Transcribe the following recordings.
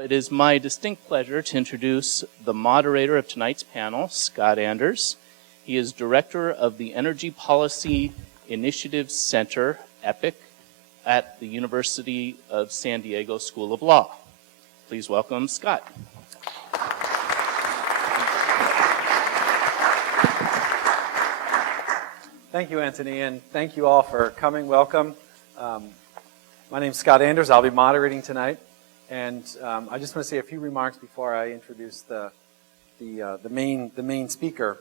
It is my distinct pleasure to introduce the moderator of tonight's panel, Scott Anders. He is director of the Energy Policy Initiative Center, EPIC, at the University of San Diego School of Law. Please welcome Scott. Thank you, Anthony, and thank you all for coming. Welcome. My name's Scott Anders. I'll be moderating tonight, and I just want to say a few remarks before I introduce the main speaker.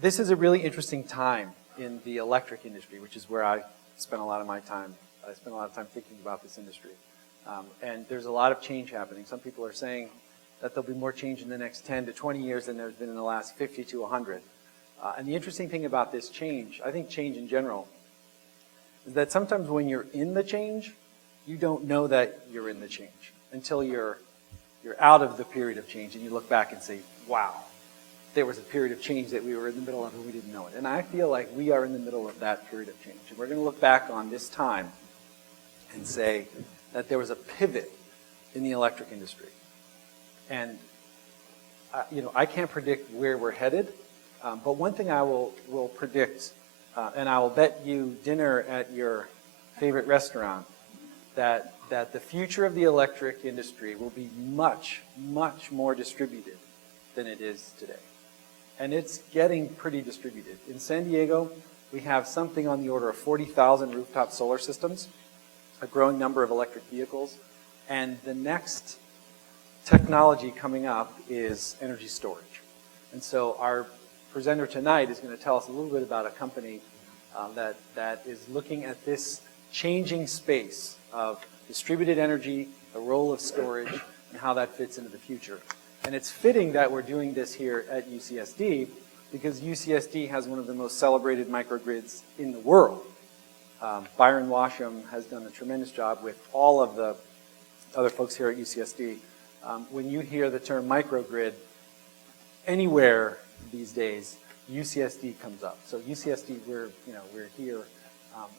This is a really interesting time in the electric industry, which is where I spend a lot of my time. I spend a lot of time thinking about this industry, and there's a lot of change happening. Some people are saying that there'll be more change in the next 10 to 20 years than there's been in the last 50 to 100. And the interesting thing about this change, I think change in general, is that sometimes when you're in the change, you don't know that you're in the change until you're out of the period of change and you look back and say, wow, there was a period of change that we were in the middle of and we didn't know it. And I feel like we are in the middle of that period of change. And we're going to look back on this time and say that there was a pivot in the electric industry. And I can't predict where we're headed, but one thing I will predict, and I will bet you dinner at your favorite restaurant, that the future of the electric industry will be much, much more distributed than it is today. And it's getting pretty distributed. In San Diego, we have something on the order of 40,000 rooftop solar systems, a growing number of electric vehicles, and the next technology coming up is energy storage. And so our presenter tonight is going to tell us a little bit about a company that is looking at this changing space of distributed energy, the role of storage, and how that fits into the future. And it's fitting that we're doing this here at UCSD because UCSD has one of the most celebrated microgrids in the world. Byron Washam has done a tremendous job with all of the other folks here at UCSD. When you hear the term microgrid anywhere these days, UCSD comes up. So UCSD, we're here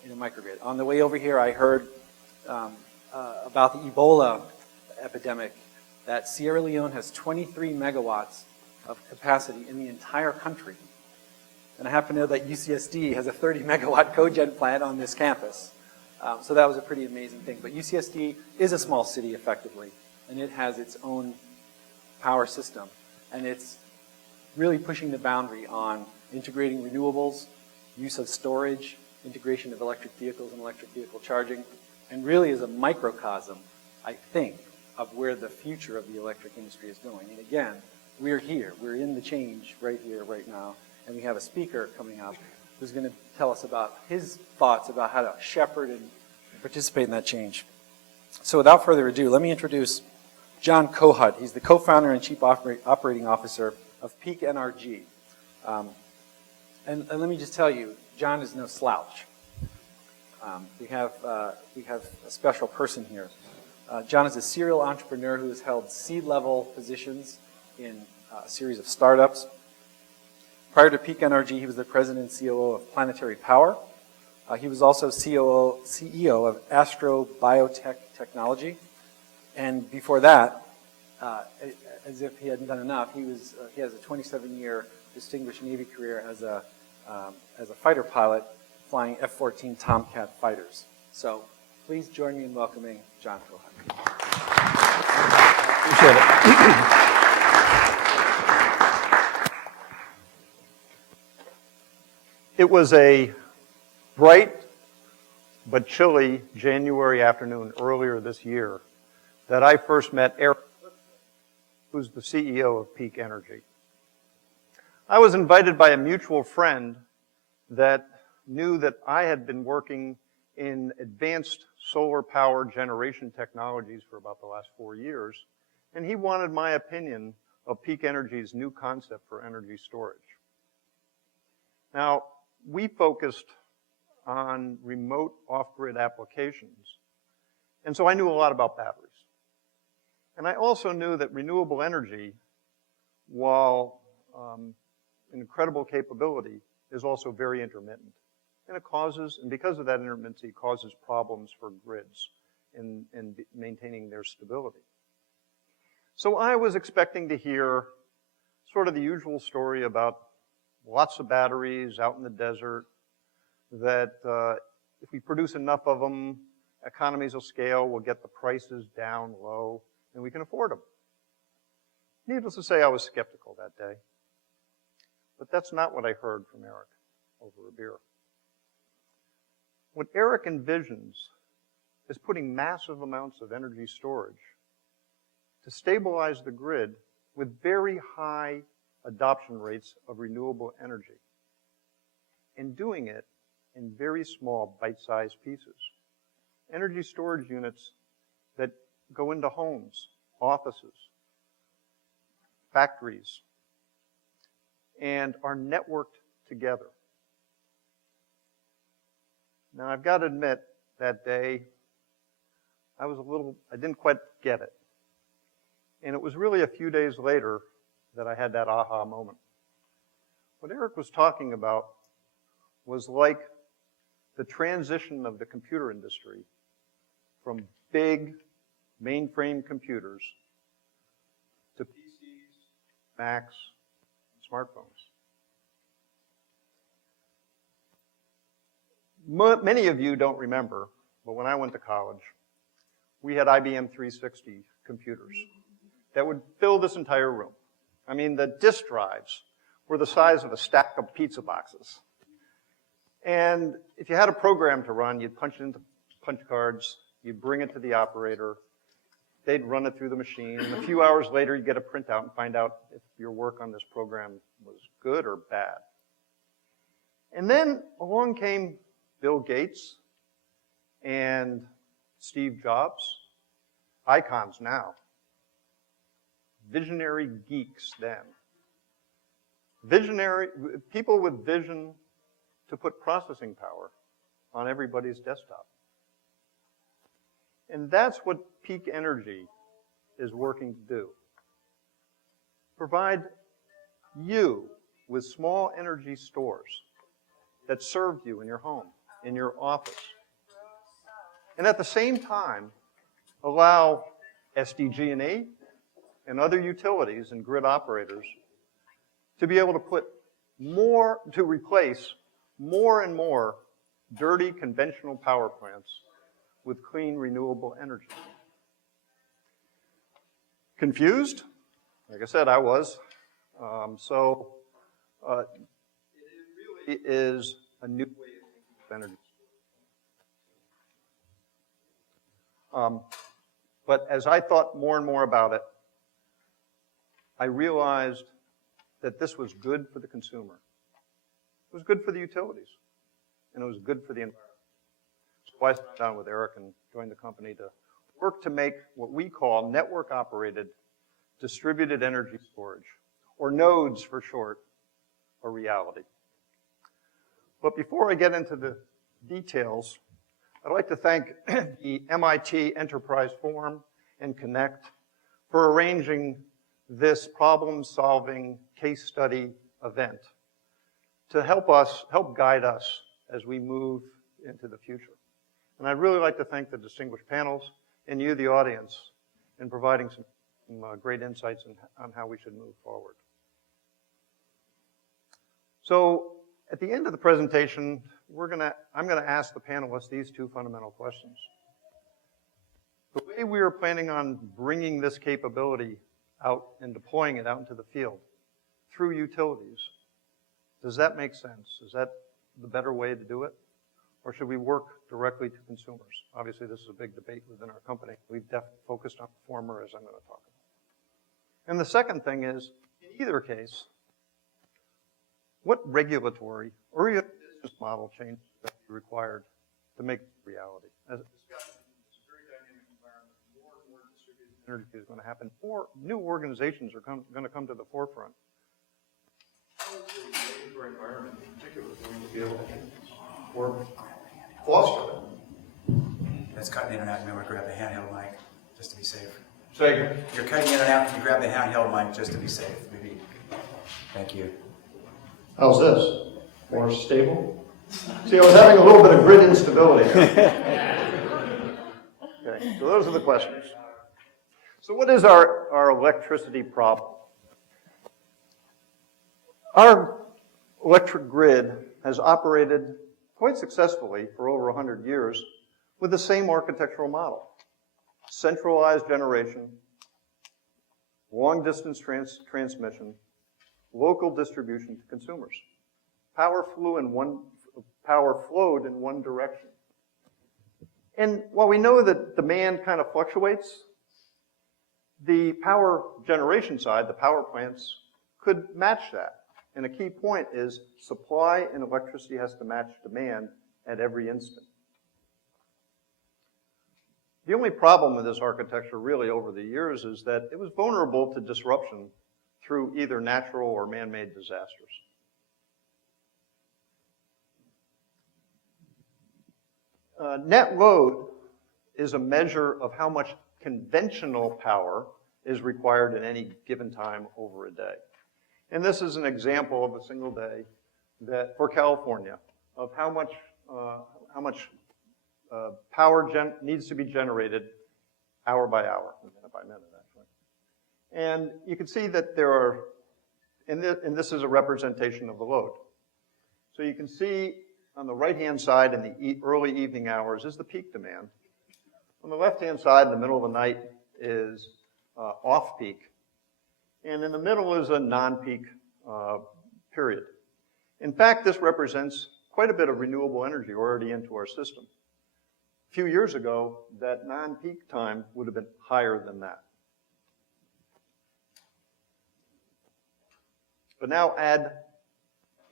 in a microgrid. On the way over here, I heard about the Ebola epidemic, that Sierra Leone has 23 megawatts of capacity in the entire country. And I happen to know that UCSD has a 30 megawatt cogen plant on this campus. So that was a pretty amazing thing. But UCSD is a small city effectively, and it has its own power system. And it's really pushing the boundary on integrating renewables, use of storage, integration of electric vehicles and electric vehicle charging, and really is a microcosm, I think, of where the future of the electric industry is going. And again, we're here. We're in the change right here, right now. And we have a speaker coming up who's going to tell us about his thoughts about how to shepherd and participate in that change. So without further ado, let me introduce John Kohut. He's the co-founder and chief operating officer of Peak NRG. And let me just tell you, John is no slouch. We have a special person here. John is a serial entrepreneur who has held C-level positions in a series of startups. Prior to Peak NRG, he was the president and COO of Planetary Power. He was also CEO of Astro Biotech Technology. And before that, as if he hadn't done enough, he has a 27-year distinguished Navy career as a fighter pilot flying F-14 Tomcat fighters. So please join me in welcoming John Kohut. Appreciate it. It was a bright but chilly January afternoon earlier this year that I first met Eric, who's the CEO of Peak Energy. I was invited by a mutual friend that knew that I had been working in advanced solar power generation technologies for about the last 4 years, and he wanted my opinion of Peak Energy's new concept for energy storage. Now, we focused on remote off-grid applications, and so I knew a lot about batteries. And I also knew that renewable energy, while an incredible capability, is also very intermittent. And it causes, and because of that intermittency, causes problems for grids. in maintaining their stability. So I was expecting to hear sort of the usual story about lots of batteries out in the desert, that if we produce enough of them, economies of scale will get the prices down low, and we can afford them. Needless to say, I was skeptical that day. But that's not what I heard from Eric over a beer. What Eric envisions is putting massive amounts of energy storage to stabilize the grid with very high adoption rates of renewable energy, and doing it in very small bite-sized pieces. Energy storage units that go into homes, offices, factories, and are networked together. Now, I've got to admit, that day, I didn't quite get it. And it was really a few days later that I had that aha moment. What Eric was talking about was like the transition of the computer industry from big mainframe computers to PCs, Macs, and smartphones. Many of you don't remember, but when I went to college, we had IBM 360 computers that would fill this entire room. I mean, the disk drives were the size of a stack of pizza boxes. And if you had a program to run, you'd punch it into punch cards, you'd bring it to the operator, they'd run it through the machine, and a few hours later you'd get a printout and find out if your work on this program was good or bad. And then along came Bill Gates and Steve Jobs, icons now, visionary geeks then. Visionary, people with vision to put processing power on everybody's desktop. And that's what peak energy is working to do. Provide you with small energy stores that serve you in your home, in your office. And at the same time, allow SDG&E and other utilities and grid operators to be able to replace more and more dirty conventional power plants with clean renewable energy. Confused? Like I said, I was. It really is a new way of thinking of energy. But as I thought more and more about it, I realized that this was good for the consumer. It was good for the utilities, and it was good for the environment. So I sat down with Eric and joined the company to work to make what we call network-operated distributed energy storage, or nodes for short, a reality. But before I get into the details, I'd like to thank the MIT Enterprise Forum and Connect for arranging this problem-solving case study event to help guide us as we move into the future. And I'd really like to thank the distinguished panels and you, the audience, in providing some great insights on how we should move forward. So at the end of the presentation, I'm gonna ask the panelists these two fundamental questions. The way we are planning on bringing this capability out and deploying it out into the field through utilities, does that make sense? Is that the better way to do it? Or should we work directly to consumers? Obviously, this is a big debate within our company. We've definitely focused on the former, as I'm going to talk about. And the second thing is, in either case, what regulatory or even business model change is required to make it a reality? As discussed, it's a very dynamic environment. More and more distributed energy is going to happen. More new organizations are going to come to the forefront. How is the regulatory environment in particular going to be able to work, foster it? It's cutting in and out. You remember to grab the handheld mic just to be safe. Say again. You're cutting in and out. Can you grab the handheld mic just to be safe? Maybe. Thank you. How's this? More stable? See, I was having a little bit of grid instability. Okay. Okay, so those are the questions. So what is our electricity problem? Our electric grid has operated quite successfully for over 100 years with the same architectural model. Centralized generation, long-distance transmission, local distribution to consumers. Power flowed in one direction. And while we know that demand kind of fluctuates, the power generation side, the power plants, could match that. And a key point is supply in electricity has to match demand at every instant. The only problem with this architecture really over the years is that it was vulnerable to disruption through either natural or man-made disasters. Net load is a measure of how much conventional power is required at any given time over a day. And this is an example of a single day that for California of how much power needs to be generated hour by hour, minute by minute, actually. And you can see that there are, and this is a representation of the load. So you can see on the right-hand side in the early evening hours is the peak demand. On the left-hand side in the middle of the night is off-peak. And in the middle is a non-peak period. In fact, this represents quite a bit of renewable energy already into our system. A few years ago, that non-peak time would have been higher than that. But now add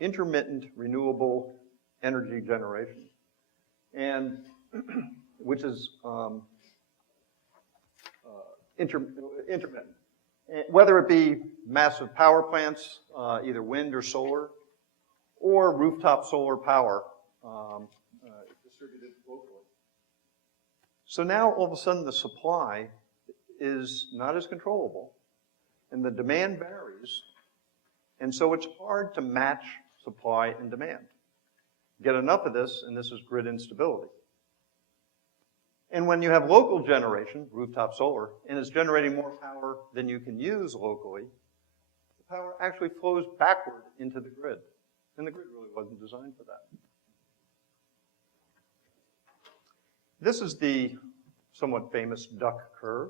intermittent renewable energy generation, and which is intermittent. Whether it be massive power plants, either wind or solar, or rooftop solar power distributed locally. So now all of a sudden the supply is not as controllable, and the demand varies, and so it's hard to match supply and demand. Get enough of this, and this is grid instability. And when you have local generation, rooftop solar, and it's generating more power than you can use locally, the power actually flows backward into the grid. And the grid really wasn't designed for that. This is the somewhat famous duck curve,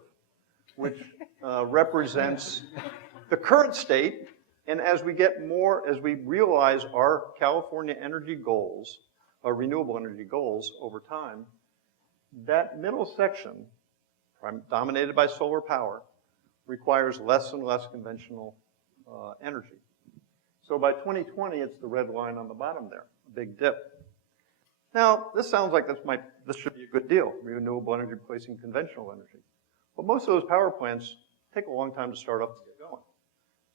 which represents the current state. And as we get more, as we realize our California energy goals, our renewable energy goals over time, that middle section, dominated by solar power, requires less and less conventional energy. So by 2020, it's the red line on the bottom there, a big dip. Now, this sounds like this should be a good deal, renewable energy replacing conventional energy. But most of those power plants take a long time to start up and get going.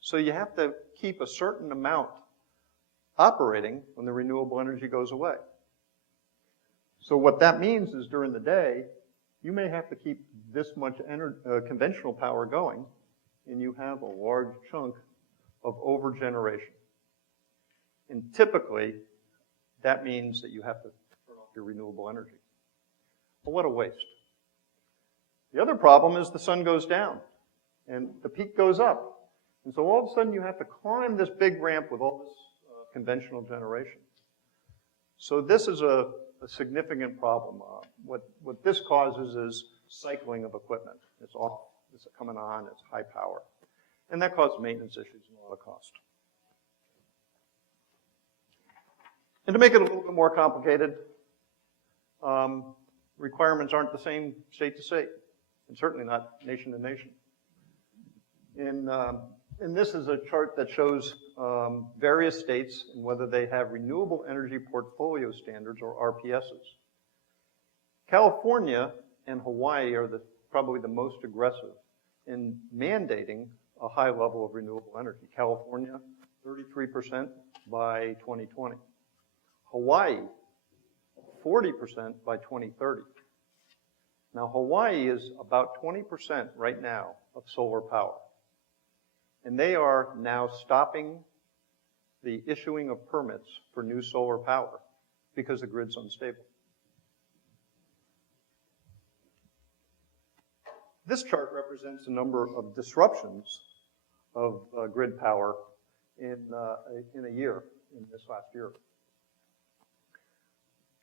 So you have to keep a certain amount operating when the renewable energy goes away. So what that means is during the day, you may have to keep this much conventional power going, and you have a large chunk of overgeneration. And typically, that means that you have to turn off your renewable energy. Well, what a waste. The other problem is the sun goes down, and the peak goes up. And so all of a sudden, you have to climb this big ramp with all this conventional generation. So this is a significant problem. What this causes is cycling of equipment. It's off, it's coming on, it's high power. And that causes maintenance issues and a lot of cost. And to make it a little bit more complicated, requirements aren't the same state to state, and certainly not nation to nation. And this is a chart that shows various states and whether they have renewable energy portfolio standards or RPSs. California and Hawaii are probably the most aggressive in mandating a high level of renewable energy. California, 33% by 2020. Hawaii, 40% by 2030. Now, Hawaii is about 20% right now of solar power. And they are now stopping the issuing of permits for new solar power because the grid's unstable. This chart represents the number of disruptions of grid power in a year, in this last year.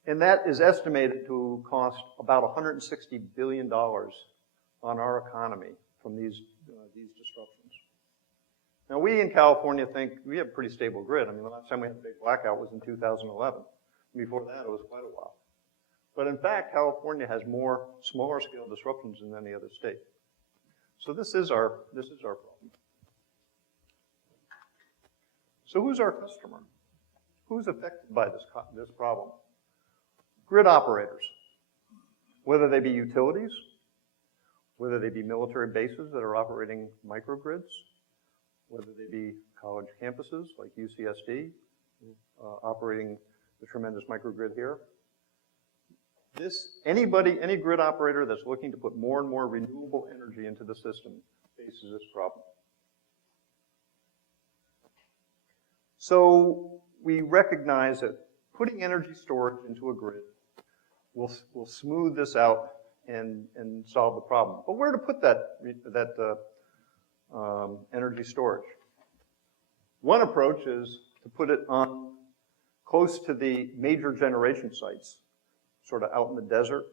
And that is estimated to cost about $160 billion on our economy from these disruptions. Now, we in California think we have a pretty stable grid. I mean, the last time we had a big blackout was in 2011. Before that, it was quite a while. But in fact, California has more smaller scale disruptions than any other state. So this is our problem. So who's our customer? Who's affected by this problem? Grid operators, whether they be utilities, whether they be military bases that are operating microgrids, whether they be college campuses like UCSD, operating the tremendous microgrid here. Any grid operator that's looking to put more and more renewable energy into the system faces this problem. So we recognize that putting energy storage into a grid will smooth this out and solve the problem. But where to put that energy storage? One approach is to put it on close to the major generation sites, sort of out in the desert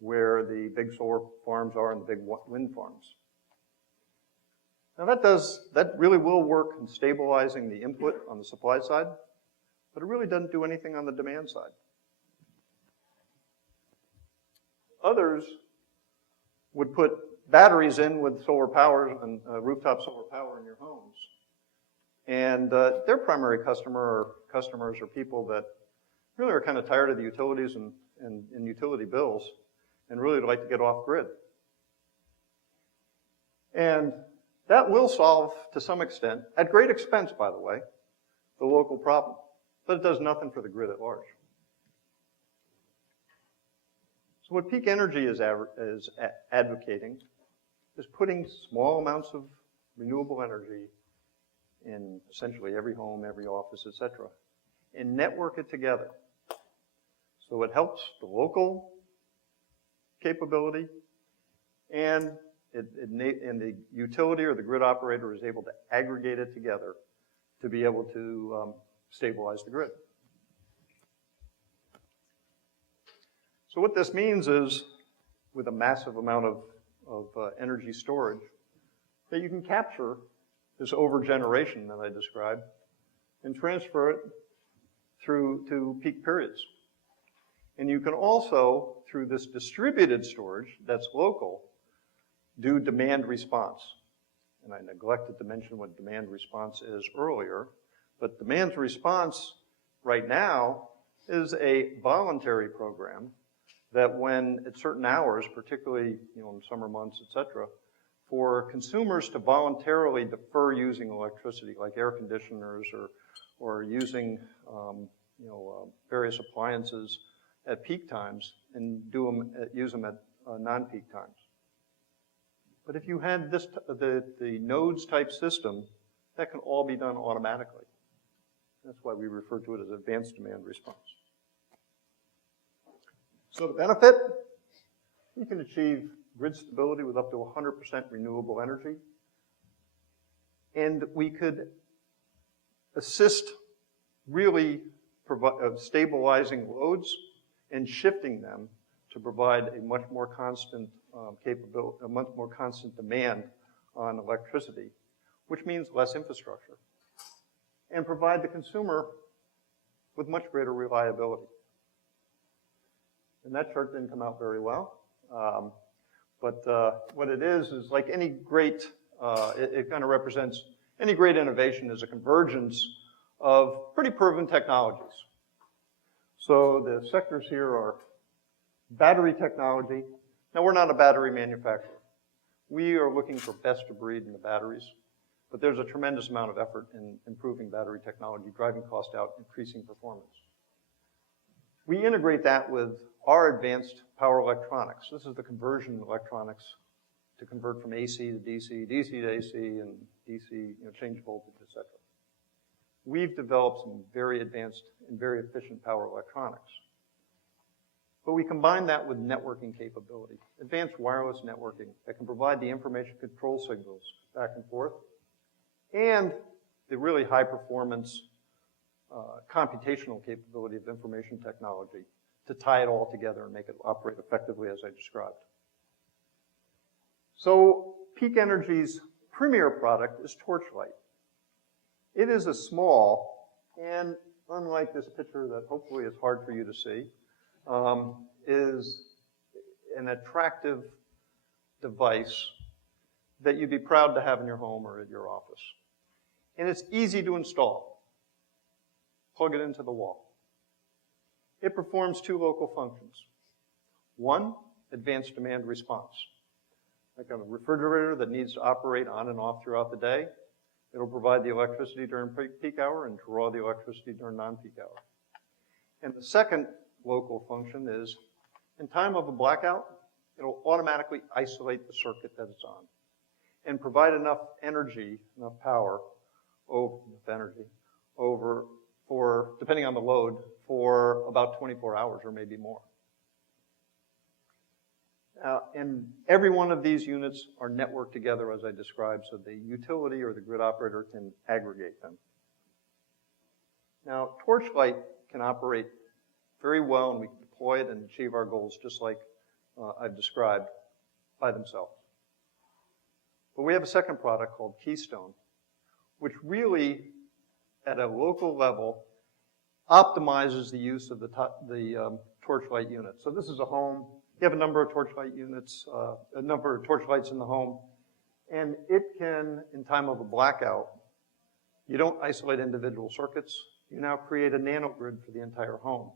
where the big solar farms are and the big wind farms. Now that really will work in stabilizing the input on the supply side, but it really doesn't do anything on the demand side. Others would put batteries in with solar power and rooftop solar power in your homes. And their primary customers are people that really are kind of tired of the utilities and utility bills and really would like to get off grid. And that will solve, to some extent, at great expense, by the way, the local problem. But it does nothing for the grid at large. So what peak energy is advocating is putting small amounts of renewable energy in essentially every home, every office, etc., and network it together. So it helps the local capability, and the utility or the grid operator is able to aggregate it together to be able to stabilize the grid. So what this means is, with a massive amount of energy storage, that you can capture this overgeneration that I described and transfer it through to peak periods. And you can also, through this distributed storage that's local, do demand response. And I neglected to mention what demand response is earlier, but demand response right now is a voluntary program that when at certain hours, particularly in summer months, etc., for consumers to voluntarily defer using electricity, like air conditioners or using various appliances at peak times and use them at non-peak times. But if you had the nodes type system, that can all be done automatically. That's why we refer to it as advanced demand response. So the benefit, we can achieve grid stability with up to 100% renewable energy. And we could assist really stabilizing loads and shifting them to provide a much more constant capability, a much more constant demand on electricity, which means less infrastructure, and provide the consumer with much greater reliability. And that chart didn't come out very well. But what it is like any great, it kind of represents any great innovation is a convergence of pretty proven technologies. So the sectors here are battery technology. Now, we're not a battery manufacturer. We are looking for best of breed in the batteries, but there's a tremendous amount of effort in improving battery technology, driving cost out, increasing performance. We integrate that with our advanced power electronics. This is the conversion electronics to convert from AC to DC, DC to AC, and DC, change voltage, etc. We've developed some very advanced and very efficient power electronics. But we combine that with networking capability, advanced wireless networking that can provide the information control signals back and forth, and the really high performance computational capability of information technology to tie it all together and make it operate effectively as I described. So Peak Energy's premier product is Torchlight. It is a small, and unlike this picture that hopefully is hard for you to see, is an attractive device that you'd be proud to have in your home or at your office. And it's easy to install. Plug it into the wall. It performs two local functions. One, advanced demand response. Like a refrigerator that needs to operate on and off throughout the day, it'll provide the electricity during peak hour and draw the electricity during non-peak hour. And the second local function is, in time of a blackout, it'll automatically isolate the circuit that it's on and provide enough energy, enough power, for, depending on the load, for about 24 hours or maybe more. And every one of these units are networked together as I described, so the utility or the grid operator can aggregate them. Now, Torchlight can operate very well, and we can deploy it and achieve our goals just like I've described by themselves. But we have a second product called Keystone, which really, at a local level, optimizes the use of the Torchlight unit. So this is a home. You have a number of Torchlight units, a number of Torchlights in the home, and it can, in time of a blackout, you don't isolate individual circuits. You now create a nanogrid for the entire home.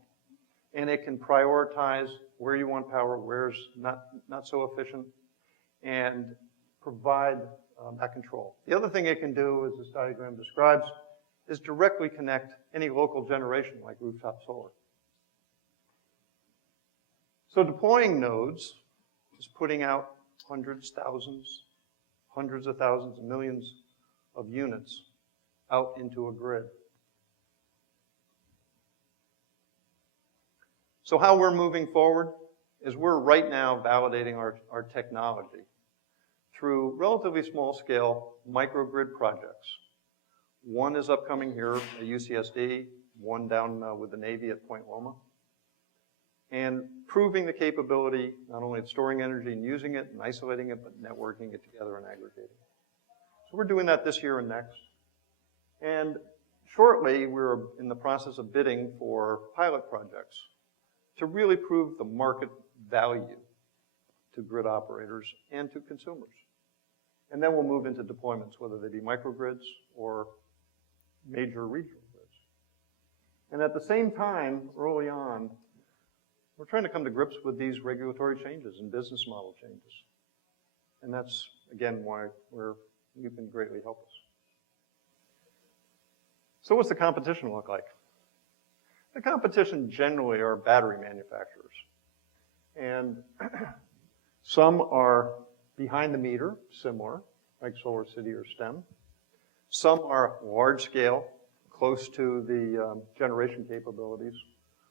And it can prioritize where you want power, where's not so efficient, and provide that control. The other thing it can do, as this diagram describes, is directly connect any local generation like rooftop solar. So deploying nodes is putting out hundreds, thousands, hundreds of thousands, and millions of units out into a grid. So how we're moving forward is we're right now validating our technology through relatively small scale microgrid projects. One is upcoming here at UCSD, one down with the Navy at Point Loma. And proving the capability, not only of storing energy and using it and isolating it, but networking it together and aggregating. So we're doing that this year and next. And shortly, we're in the process of bidding for pilot projects to really prove the market value to grid operators and to consumers. And then we'll move into deployments, whether they be microgrids or major regional grids. And at the same time, early on, we're trying to come to grips with these regulatory changes and business model changes. And that's, again, why you can greatly help us. So what's the competition look like? The competition generally are battery manufacturers. And some are behind the meter, similar, like SolarCity or STEM. Some are large scale, close to the generation capabilities,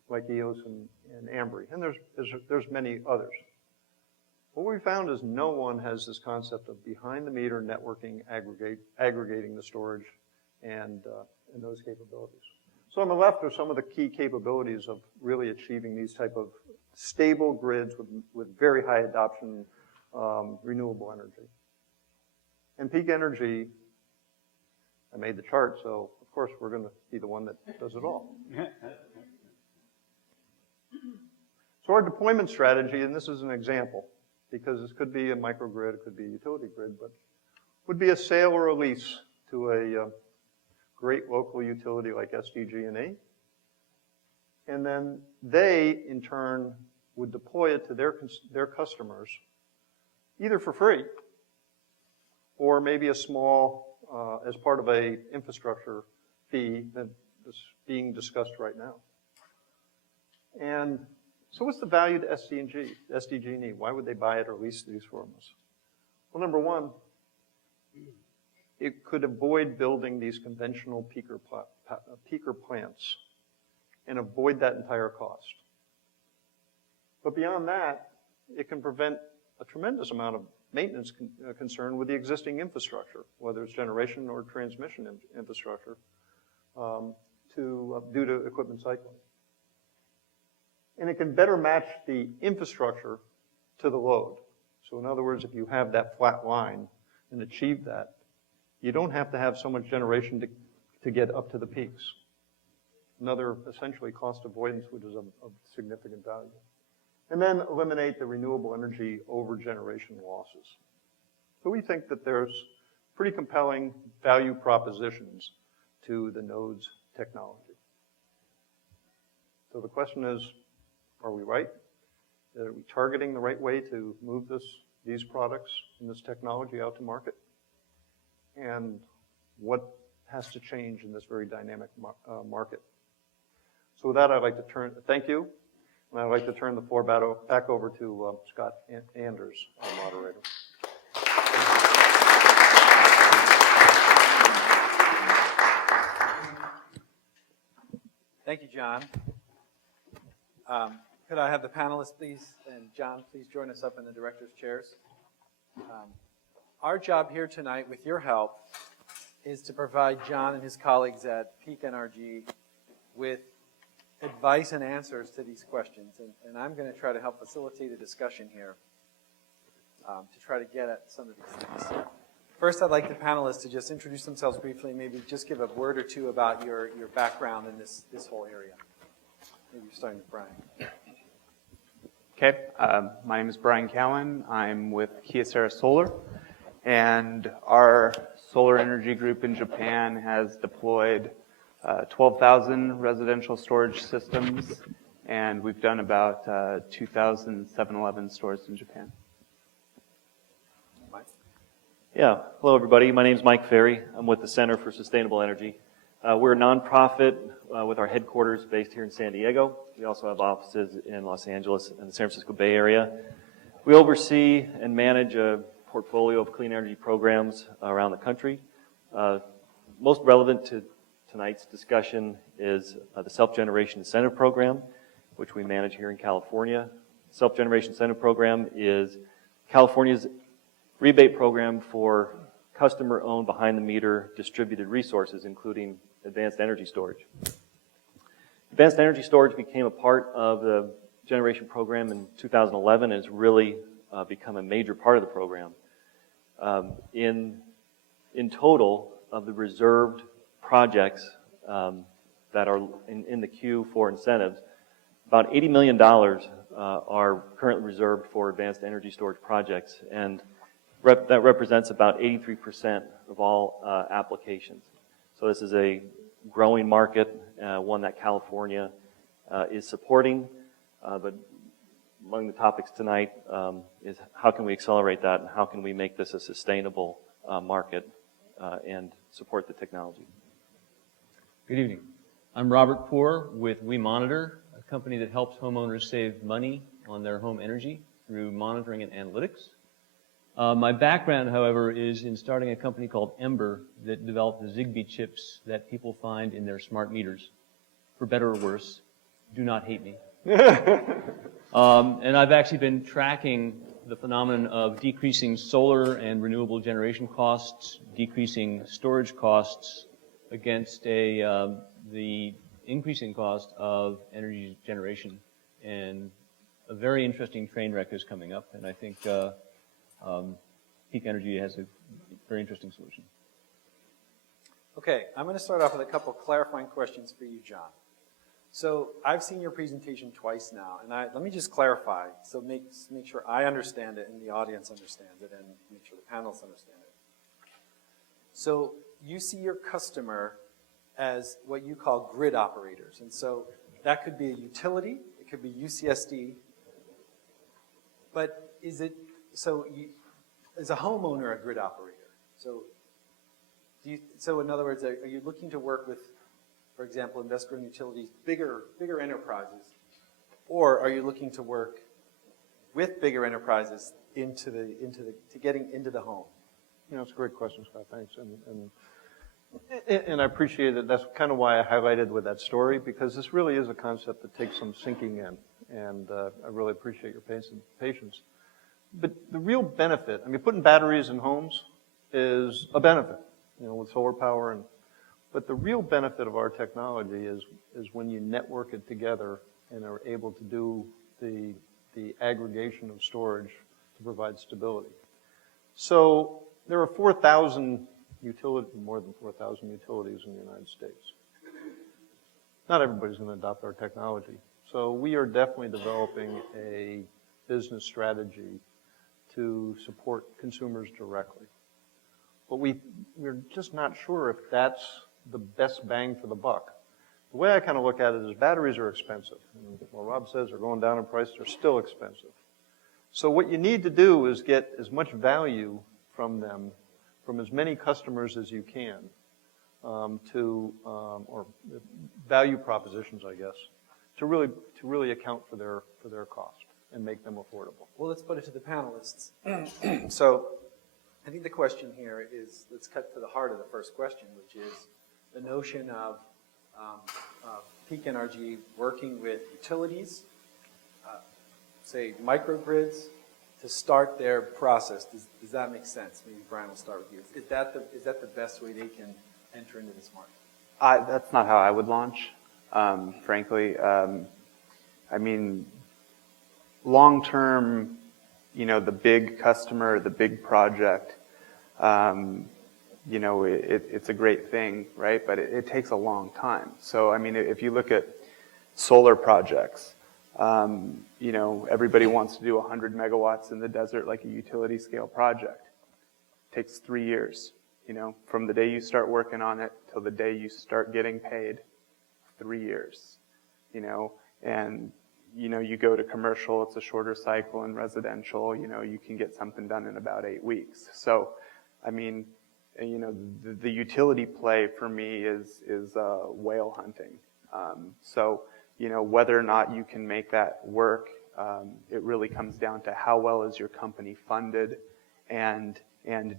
like EOS and Ambry. And there's many others. What we found is no one has this concept of behind the meter networking, aggregating the storage and those capabilities. So on the left are some of the key capabilities of really achieving these type of stable grids with very high adoption, renewable energy. And Peak Energy, I made the chart, so of course we're going to be the one that does it all. So our deployment strategy, and this is an example, because this could be a microgrid, it could be a utility grid, but would be a sale or a lease to a great local utility like SDG&E. And then they, in turn, would deploy it to their customers, either for free or maybe a small, as part of a infrastructure fee that is being discussed right now. And so what's the value to SDG&E? Why would they buy it or lease these from us? Well, number one, it could avoid building these conventional peaker plants and avoid that entire cost. But beyond that, it can prevent a tremendous amount of maintenance concern with the existing infrastructure, whether it's generation or transmission infrastructure, due to equipment cycling. And it can better match the infrastructure to the load. So in other words, if you have that flat line and achieve that, you don't have to have so much generation to get up to the peaks. Another essentially cost avoidance, which is of significant value. And then eliminate the renewable energy over generation losses. So we think that there's pretty compelling value propositions to the nodes technology. So the question is, are we right? Are we targeting the right way to move these products and this technology out to market? And what has to change in this very dynamic market? So with that, I'd like to thank you. And I'd like to turn the floor back over to Scott Anders, our moderator. Thank you, John. Could I have the panelists, please, and John, please join us up in the director's chairs. Our job here tonight, with your help, is to provide John and his colleagues at Peak NRG with advice and answers to these questions. And I'm going to try to help facilitate a discussion here to try to get at some of these things. First, I'd like the panelists to just introduce themselves briefly and maybe just give a word or two about your background in this whole area. Maybe starting with Brian. Okay, my name is Brian Cowan. I'm with Kyocera Solar, and our solar energy group in Japan has deployed 12,000 residential storage systems, and we've done about 2,000 7-Eleven stores in Japan. Mike? Yeah, hello everybody. My name is Mike Ferry. I'm with the Center for Sustainable Energy. We're a nonprofit with our headquarters based here in San Diego. We also have offices in Los Angeles and the San Francisco Bay Area. We oversee and manage a portfolio of clean energy programs around the country. Most relevant to tonight's discussion is the Self-Generation Incentive Program, which we manage here in California. Self-Generation Incentive Program is California's rebate program for customer-owned behind-the-meter distributed resources, including advanced energy storage. Advanced energy storage became a part of the generation program in 2011 and has really become a major part of the program. In total, of the reserved projects that are in the queue for incentives, about $80 million are currently reserved for advanced energy storage projects, and that represents about 83% of all applications. So this is a growing market, one that California is supporting, but among the topics tonight is how can we accelerate that and how can we make this a sustainable market and support the technology. Good evening. I'm Robert Poor with We Monitor, a company that helps homeowners save money on their home energy through monitoring and analytics. My background, however, is in starting a company called Ember that developed the Zigbee chips that people find in their smart meters. For better or worse, do not hate me. And I've actually been tracking the phenomenon of decreasing solar and renewable generation costs, decreasing storage costs against the increasing cost of energy generation. And a very interesting train wreck is coming up, and I think Peak Energy has a very interesting solution. Okay, I'm going to start off with a couple clarifying questions for you, John. So I've seen your presentation twice now, and let me just clarify, so make sure I understand it and the audience understands it and make sure the panelists understand it. So you see your customer as what you call grid operators, and so that could be a utility, it could be UCSD, but is it, so is a homeowner a grid operator? So in other words, are you looking to work with, for example, investor-owned utilities, bigger enterprises, or are you looking to work with bigger enterprises to getting into the home? You know, it's a great question, Scott. Thanks. And I appreciate it. That's kind of why I highlighted with that story, because this really is a concept that takes some sinking in. and I really appreciate your patience. But the real benefit, I mean, putting batteries in homes is a benefit, you know, with solar power, but the real benefit of our technology is when you network it together and are able to do the aggregation of storage to provide stability. So there are 4,000 more than 4,000 utilities in the United States. Not everybody's going to adopt our technology. So we are definitely developing a business strategy to support consumers directly. But we're just not sure if that's the best bang for the buck. The way I kind of look at it is batteries are expensive. And while Rob says they're going down in price, they're still expensive. So what you need to do is get as much value from them, from as many customers as you can, or value propositions, I guess, to really account for their cost and make them affordable. Well, let's put it to the panelists. So I think the question here is, let's cut to the heart of the first question, which is the notion of peak NRG working with utilities, say microgrids, to start their process. Does that make sense? Maybe Brian will start with you. Is that the best way they can enter into this market? That's not how I would launch, frankly. I mean, long term, you know, the big customer, the big project, you know, it's a great thing, right? But it takes a long time. So, I mean, if you look at solar projects, you know, everybody wants to do 100 megawatts in the desert like a utility scale project. It takes 3 years, you know, from the day you start working on it till the day you start getting paid, 3 years, you know, and, you know, you go to commercial, it's a shorter cycle, and residential, you know, you can get something done in about 8 weeks. So, I mean, you know, the utility play for me is whale hunting. So, you know, whether or not you can make that work, it really comes down to how well is your company funded, and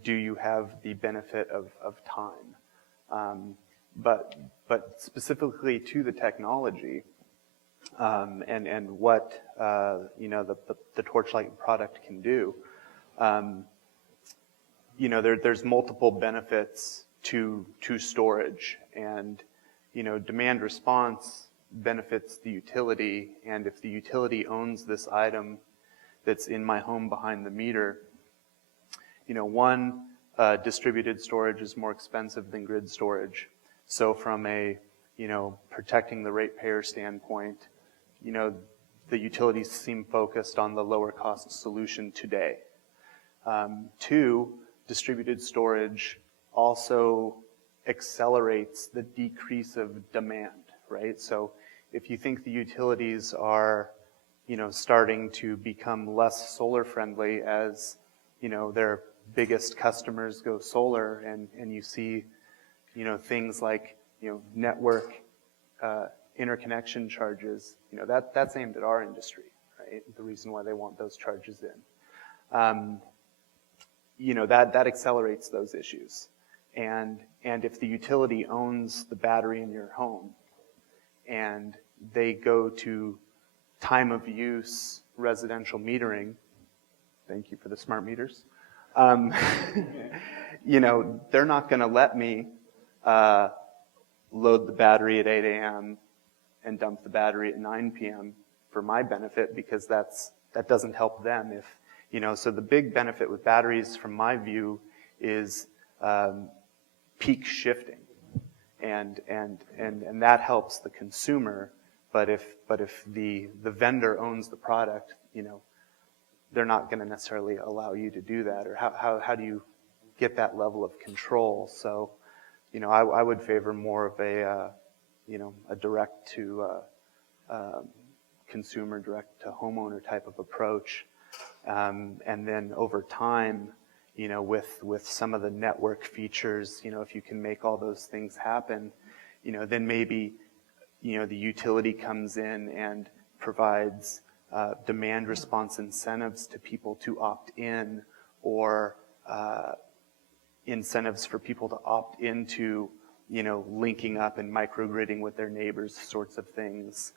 do you have the benefit of time. But specifically to the technology, and what you know, the Torchlight product can do, you know, there's multiple benefits to storage, and, you know, demand response benefits the utility, and if the utility owns this item that's in my home behind the meter, you know, distributed storage is more expensive than grid storage. So from a, you know, protecting the ratepayer standpoint, you know, the utilities seem focused on the lower cost solution today. 2, distributed storage also accelerates the decrease of demand, right? So if you think the utilities are, you know, starting to become less solar friendly as, you know, their biggest customers go solar, and you see, you know, things like, you know, network interconnection charges, you know, that's aimed at our industry, right? The reason why they want those charges in. You know, that accelerates those issues. And if the utility owns the battery in your home and they go to time of use residential metering, thank you for the smart meters, you know, they're not going to let me load the battery at 8 a.m. and dump the battery at 9 p.m. for my benefit, because that doesn't help them. If, you know, so the big benefit with batteries, from my view, is peak shifting, and that helps the consumer. But if the vendor owns the product, you know, they're not going to necessarily allow you to do that. Or how do you get that level of control? So, you know, I would favor more of a you know, a direct to consumer, direct to homeowner type of approach. And then over time, you know, with some of the network features, you know, if you can make all those things happen, you know, then maybe, you know, the utility comes in and provides demand response incentives to people to opt in, or incentives for people to opt into, you know, linking up and microgridding with their neighbors, sorts of things.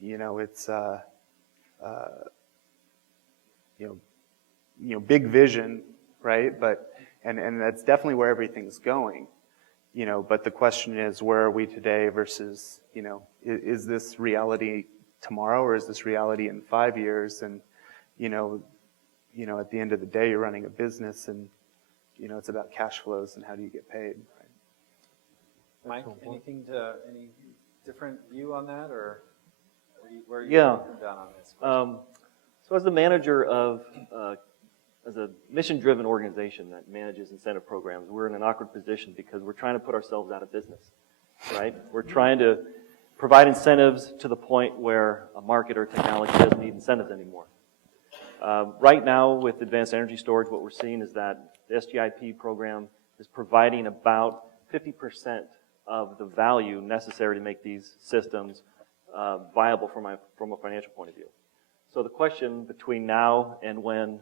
it's big vision, right? But and that's definitely where everything's going. But the question is, where are we today versus, is this reality tomorrow, or is this reality in 5 years? And, at the end of the day, you're running a business, and, it's about cash flows and how do you get paid, right? Mike, any different view on that, or where are you Yeah. coming down on this? So as the manager of, as a mission-driven organization that manages incentive programs, we're in an awkward position because we're trying to put ourselves out of business, right? We're trying to provide incentives to the point where a market or technology doesn't need incentives anymore. Right now, with advanced energy storage, what we're seeing is that the SGIP program is providing about 50% of the value necessary to make these systems viable from a financial point of view. So the question between now and when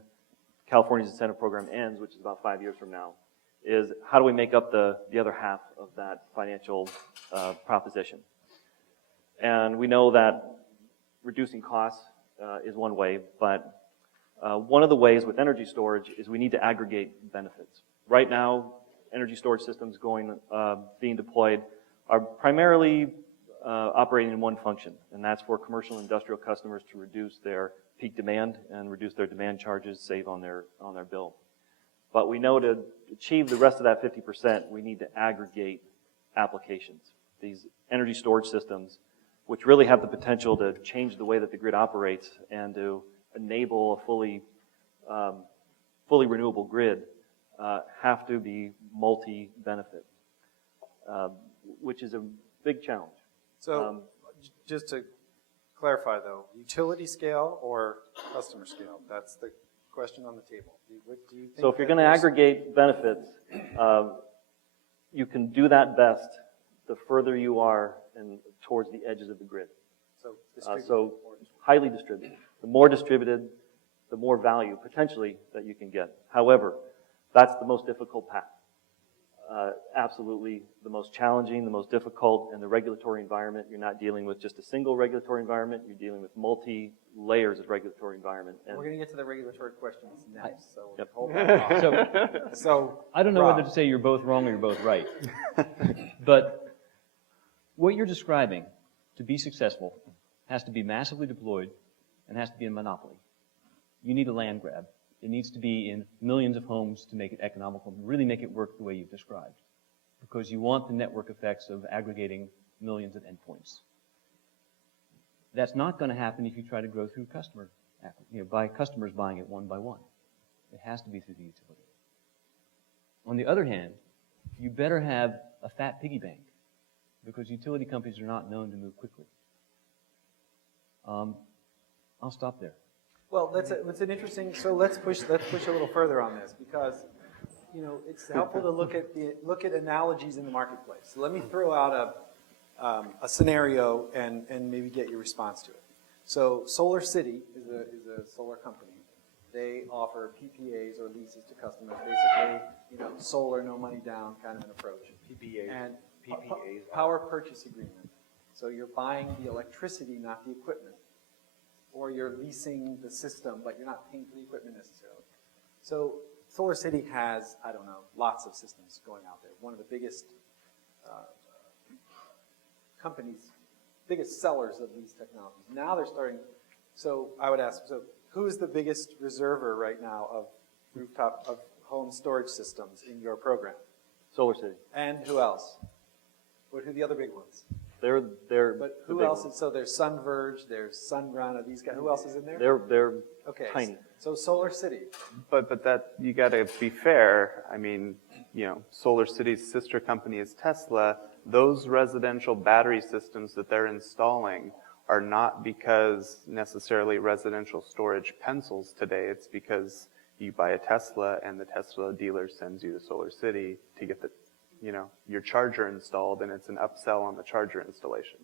California's incentive program ends, which is about 5 years from now, is how do we make up the other half of that financial proposition? And we know that reducing costs is one way, but one of the ways with energy storage is we need to aggregate benefits. Right now, energy storage systems being deployed are primarily operating in one function, and that's for commercial and industrial customers to reduce their peak demand and reduce their demand charges, save on their bill. But we know to achieve the rest of that 50%, we need to aggregate applications. These energy storage systems, which really have the potential to change the way that the grid operates and to enable a fully renewable grid, have to be multi-benefit, which is a big challenge. So, just to clarify though, utility scale or customer scale? That's the question on the table. What do you think? So if you're going to aggregate benefits, you can do that best the further you are towards the edges of the grid. So Highly distributed. The more distributed, the more value potentially that you can get. However, that's the most difficult path. Absolutely the most challenging, the most difficult, and the regulatory environment. You're not dealing with just a single regulatory environment. You're dealing with multi-layers of regulatory environment. And we're going to get to the regulatory questions next. So Yep. hold on. So I don't know Rob, whether to say you're both wrong or you're both right. But what you're describing, to be successful, has to be massively deployed and has to be a monopoly. You need a land grab. It needs to be in millions of homes to make it economical, really make it work the way you've described. Because you want the network effects of aggregating millions of endpoints. That's not going to happen if you try to grow through by customers buying it one by one. It has to be through the utility. On the other hand, you better have a fat piggy bank, because utility companies are not known to move quickly. I'll stop there. well, that's an interesting. So let's push a little further on this, because it's helpful to look at analogies in the marketplace. So let me throw out a scenario and maybe get your response to it. So Solar City is a solar company. They offer PPAs or leases to customers, basically, solar, no money down kind of an approach. PPAs. And power purchase agreement. So you're buying the electricity, not the equipment. Or you're leasing the system, but you're not paying for the equipment necessarily. So Solar City has, I don't know, lots of systems going out there. One of the biggest companies, biggest sellers of these technologies. Now they're starting, so I would ask, so who is the biggest reserver right now of home storage systems in your program? Solar City. And who else? Who are the other big ones? They're But who else? So there's SunVerge, there's SunGround, are these guys? Who else is in there? They're Okay. tiny. So Solar City. But that, you got to be fair. I mean, Solar City's sister company is Tesla. Those residential battery systems that they're installing are not because necessarily residential storage pencils today. It's because you buy a Tesla and the Tesla dealer sends you to Solar City to get your charger installed, and it's an upsell on the charger installation.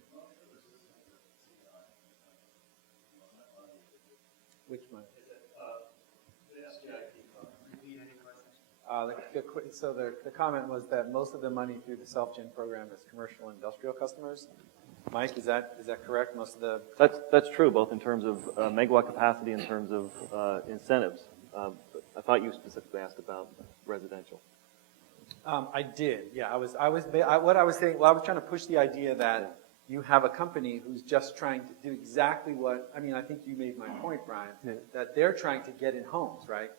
Which one? So the comment was that most of the money through the self-gen program is commercial and industrial customers. Mike, is that correct? Most of the That's true, both in terms of megawatt capacity, in terms of incentives. I thought you specifically asked about residential. I did. Yeah, what I was saying. Well, I was trying to push the idea that you have a company who's just trying to do exactly what. I mean, I think you made my point, Brian. That they're trying to get in homes, right?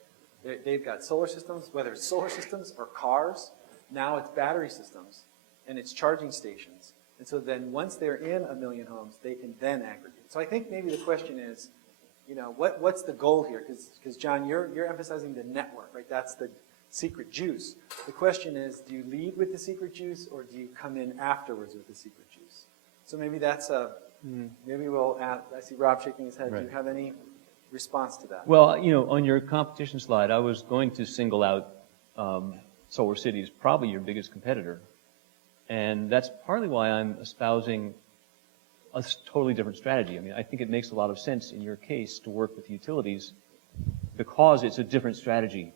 They've got solar systems, whether it's solar systems or cars. Now it's battery systems, and it's charging stations. And so then once they're in 1 million homes, they can then aggregate. So I think maybe the question is, what's the goal here? Because John, you're emphasizing the network, right? That's the secret juice. The question is, do you lead with the secret juice, or do you come in afterwards with the secret juice? So maybe that's maybe we'll add. I see Rob shaking his head. Right. Do you have any response to that? Well, on your competition slide, I was going to single out Solar City as probably your biggest competitor. And that's partly why I'm espousing a totally different strategy. I mean, I think it makes a lot of sense in your case to work with utilities because it's a different strategy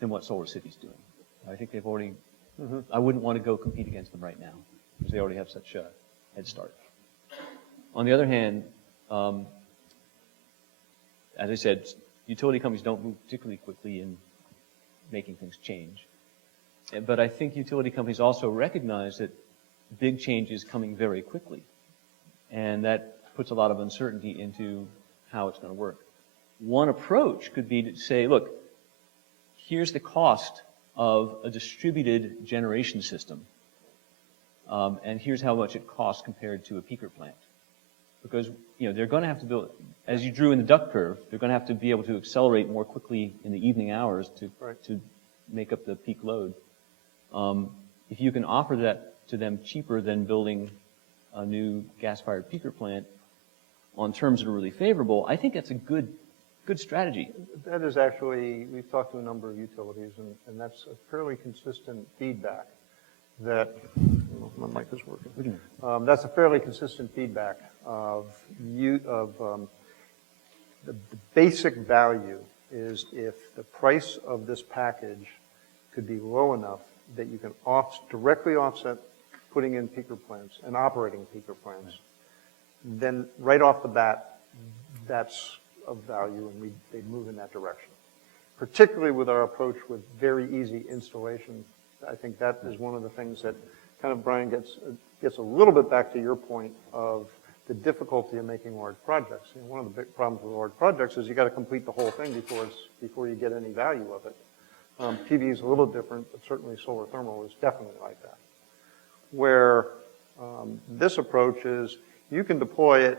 than what Solar City's doing. I think they've already, I wouldn't want to go compete against them right now because they already have such a head start. On the other hand, as I said, utility companies don't move particularly quickly in making things change. But I think utility companies also recognize that big change is coming very quickly. And that puts a lot of uncertainty into how it's going to work. One approach could be to say, look, here's the cost of a distributed generation system. And here's how much it costs compared to a peaker plant. Because, they're going to have to build, as you drew in the duck curve, they're going to have to be able to accelerate more quickly in the evening hours to make up the peak load. If you can offer that to them cheaper than building a new gas-fired peaker plant on terms that are really favorable, I think that's a good strategy. That is actually, we've talked to a number of utilities, and that's a fairly consistent feedback that, my mic is working. That's a fairly consistent feedback of the basic value is if the price of this package could be low enough that you can directly offset putting in peaker plants and operating peaker plants, then right off the bat, that's of value, and they move in that direction. Particularly with our approach with very easy installation, I think that is one of the things that kind of, Brian, gets a little bit back to your point of the difficulty of making large projects. One of the big problems with large projects is you got to complete the whole thing before you get any value of it. PV is a little different, but certainly solar thermal is definitely like that. Where this approach is you can deploy it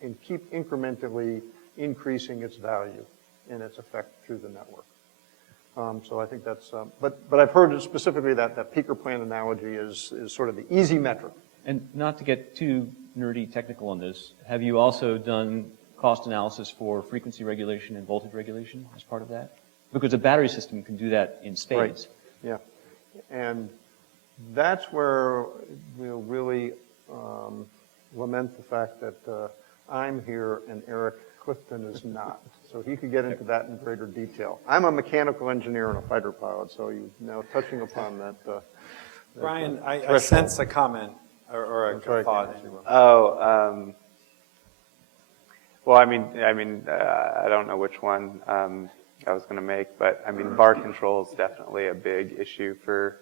and keep incrementally increasing its value and its effect through the network. So I think that's, but I've heard specifically that peaker plant analogy is sort of the easy metric. And not to get too nerdy technical on this, have you also done cost analysis for frequency regulation and voltage regulation as part of that? Because a battery system can do that in spades. Right. Yeah. And that's where we'll really lament the fact that I'm here and Eric Clifton is not. So he could get into that in greater detail. I'm a mechanical engineer and a fighter pilot, so you know, touching upon that. Brian, I sense a comment or a thought. Oh, well, I mean, I don't know which one I was going to make, but I mean, bar control is definitely a big issue for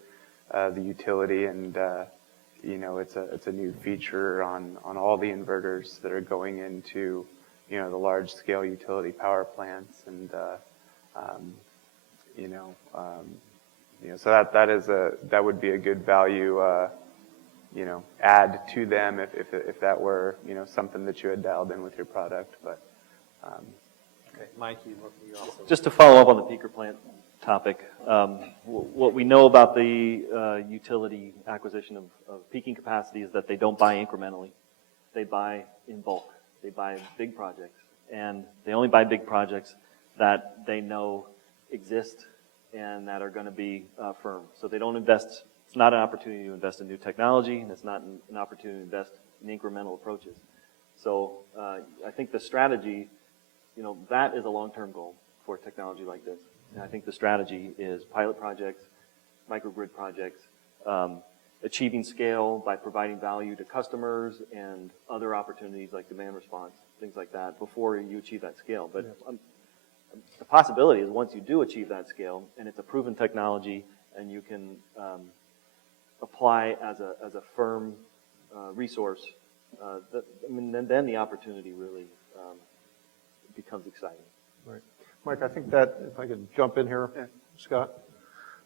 the utility, and it's a new feature on all the inverters that are going into the large scale utility power plants, and so that would be a good value add to them if that were something that you had dialed in with your product, but. Okay, Mike, you also. Just to follow up on the peaker plant topic, what we know about the utility acquisition of peaking capacity is that they don't buy incrementally. They buy in bulk. They buy big projects. And they only buy big projects that they know exist and that are going to be firm. So they don't invest. It's not an opportunity to invest in new technology, and it's not an opportunity to invest in incremental approaches. So I think the strategy, that is a long-term goal for technology like this. And I think the strategy is pilot projects, microgrid projects, achieving scale by providing value to customers and other opportunities like demand response, things like that, before you achieve that scale. But the possibility is once you do achieve that scale, and it's a proven technology, and you can apply as a firm resource, then the opportunity really becomes exciting. Right. Mike, I think that, if I could jump in here, Scott,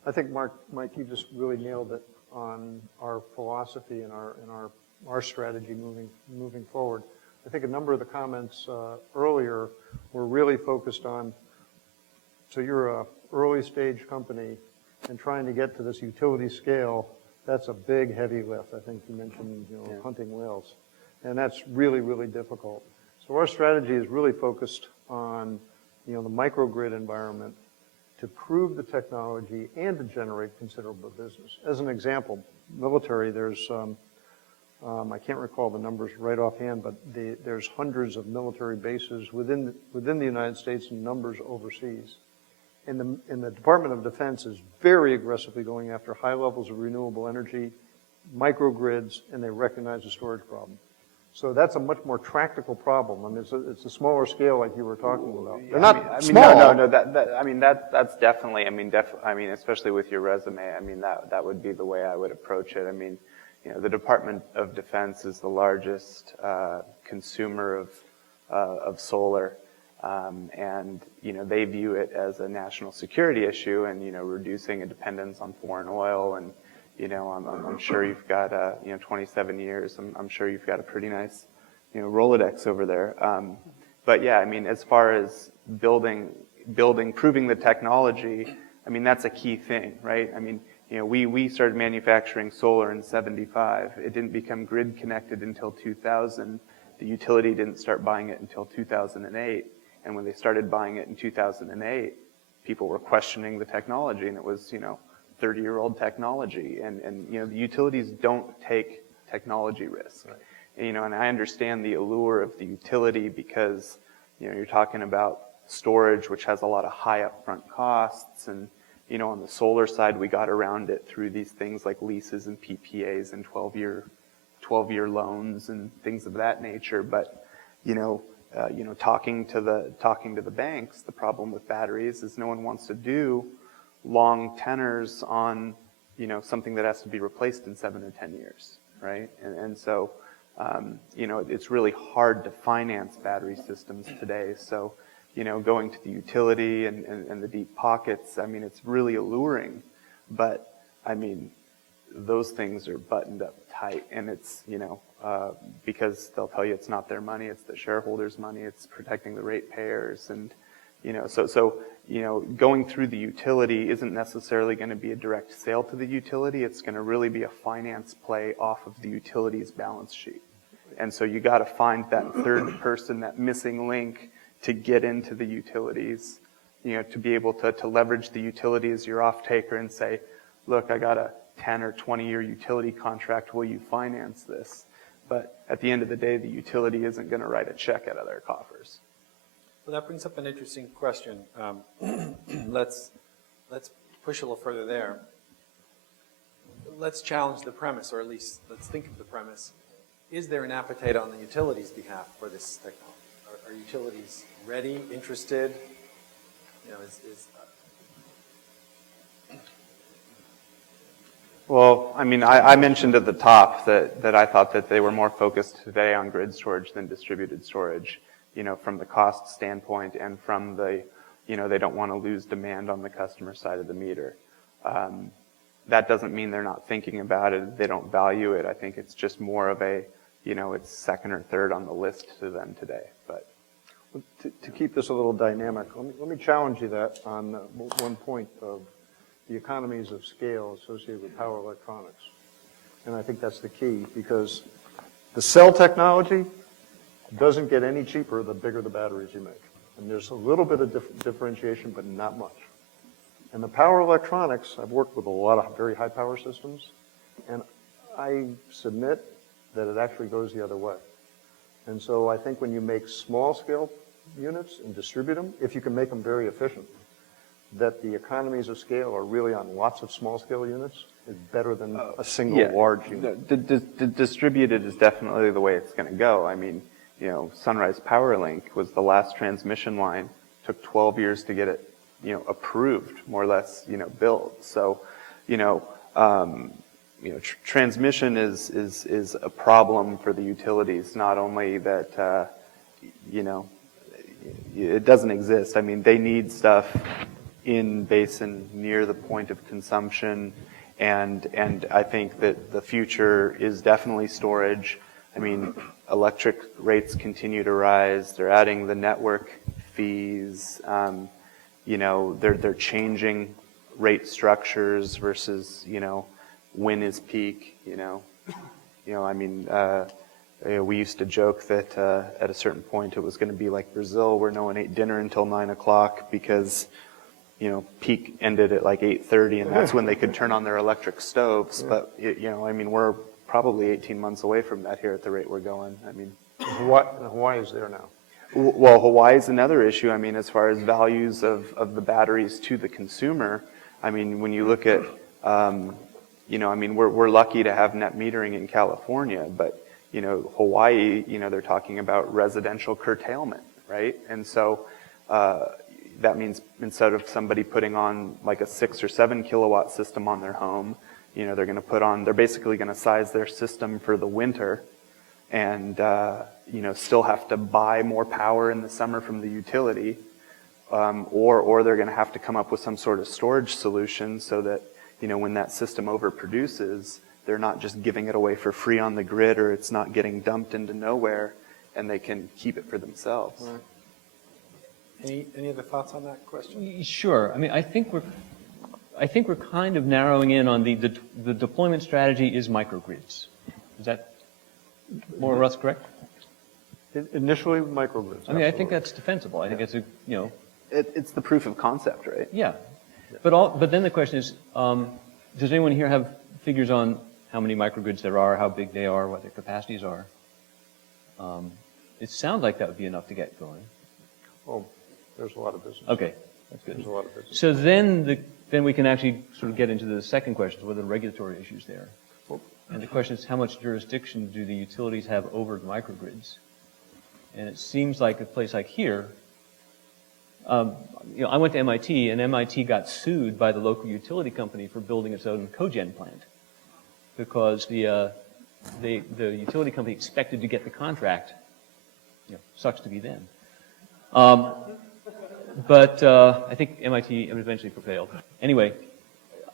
I think Mike, you just really nailed it on our philosophy and our strategy moving forward. I think a number of the comments earlier were really focused on, so you're a early stage company and trying to get to this utility scale, that's a big, heavy lift. I think you mentioned, hunting whales. And that's really, really difficult. So our strategy is really focused on, the microgrid environment to prove the technology and to generate considerable business. As an example, military, there's, I can't recall the numbers right offhand, but there's hundreds of military bases within the United States and numbers overseas. And the Department of Defense is very aggressively going after high levels of renewable energy, microgrids, and they recognize the storage problem. So that's a much more practical problem. I mean, it's a smaller scale like you were talking about. They're not small. No. That's definitely. Especially with your resume. That would be the way I would approach it. The Department of Defense is the largest consumer of solar, and they view it as a national security issue, and reducing a dependence on foreign oil, and I'm sure you've got 27 years. I'm sure you've got a pretty nice Rolodex over there. But yeah, as far as proving the technology, that's a key thing, right? We started manufacturing solar in '75. It didn't become grid connected until 2000. The utility didn't start buying it until 2008. And when they started buying it in 2008, people were questioning the technology, and it was, 30-year-old technology. And the utilities don't take technology risk. Right. And I understand the allure of the utility because, you're talking about storage, which has a lot of high upfront costs, and on the solar side, we got around it through these things like leases and PPAs and 12-year loans and things of that nature. But talking to the banks, the problem with batteries is no one wants to do long tenors on something that has to be replaced in 7 or 10 years, right? And so it's really hard to finance battery systems today. So going to the utility and the deep pockets, it's really alluring, but those things are buttoned up tight, and it's because they'll tell you it's not their money, it's the shareholders' money, it's protecting the ratepayers, and so going through the utility isn't necessarily going to be a direct sale to the utility. It's going to really be a finance play off of the utility's balance sheet, and so you got to find that third person, that missing link, to get into the utilities, to be able to leverage the utility as your off-taker and say, look, I got a 10 or 20-year utility contract, will you finance this? But at the end of the day, the utility isn't going to write a check out of their coffers. Well, that brings up an interesting question. Let's push a little further there. Let's challenge the premise, or at least let's think of the premise. Is there an appetite on the utilities' behalf for this technology? Are utilities ready, interested? Well, I mentioned at the top that I thought that they were more focused today on grid storage than distributed storage, from the cost standpoint and from the, they don't want to lose demand on the customer side of the meter. That doesn't mean they're not thinking about it, they don't value it. I think it's just more of a, it's second or third on the list to them today. But to keep this a little dynamic, let me challenge you that on one point of the economies of scale associated with power electronics. And I think that's the key, because the cell technology doesn't get any cheaper the bigger the batteries you make. And there's a little bit of differentiation, but not much. And the power electronics, I've worked with a lot of very high power systems, and I submit that it actually goes the other way. And so I think when you make small scale units and distribute them, if you can make them very efficient, that the economies of scale are really on lots of small-scale units is better than a single Yeah, large unit. the distributed is definitely the way it's going to go. I mean, you know, Sunrise Powerlink was the last transmission line. Took 12 years to get it, you know, approved, more or less, you know, built. So, transmission is a problem for the utilities. Not only that, it doesn't exist. I mean, they need stuff in basin near the point of consumption, and I think that the future is definitely storage. I mean, electric rates continue to rise. They're adding the network fees. They're changing rate structures versus, when is peak, we used to joke that at a certain point it was going to be like Brazil, where no one ate dinner until 9 o'clock because, peak ended at like 8:30, and that's when they could turn on their electric stoves. But, we're probably 18 months away from that here at the rate we're going. I mean, Hawaii is there now. well, Hawaii is another issue. I mean, as far as values of the batteries to the consumer, I mean, when you look at, we're lucky to have net metering in California, but, Hawaii, they're talking about residential curtailment, right? And so that means instead of somebody putting on like a 6 or 7 kilowatt system on their home, they're basically going to size their system for the winter and, still have to buy more power in the summer from the utility, or they're going to have to come up with some sort of storage solution so that, when that system overproduces, they're not just giving it away for free on the grid, or it's not getting dumped into nowhere, and they can keep it for themselves. Right. Any other thoughts on that question? Sure. I mean, I think we're kind of narrowing in on the deployment strategy is microgrids. Is that more or less correct? Initially, microgrids. I mean, I think that's defensible. I think it's It's the proof of concept, right? yeah. But then the question is, does anyone here have figures on how many microgrids there are, how big they are, what their capacities are? It sounds like that would be enough to get going. Oh, there's a lot of business. Okay, that's good. There's a lot of business. So then we can actually sort of get into the second question, what are the regulatory issues there? And the question is, how much jurisdiction do the utilities have over the microgrids? And it seems like a place like here, I went to MIT, and MIT got sued by the local utility company for building its own cogen plant because the utility company expected to get the contract. Sucks to be them. But I think MIT eventually prevailed. Anyway,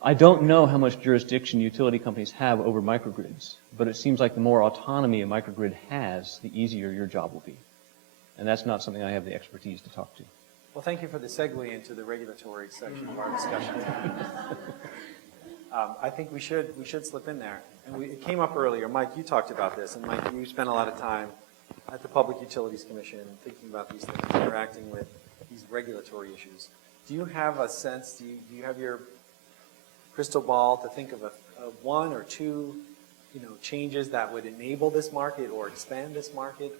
I don't know how much jurisdiction utility companies have over microgrids, but it seems like the more autonomy a microgrid has, the easier your job will be. And that's not something I have the expertise to talk to. Well, thank you for the segue into the regulatory section of our discussion. I think we should slip in there. And it came up earlier. Mike, you talked about this, and Mike, you spent a lot of time at the Public Utilities Commission thinking about these things, interacting with these regulatory issues. Do you have a sense, do you have your crystal ball to think of a one or two, changes that would enable this market or expand this market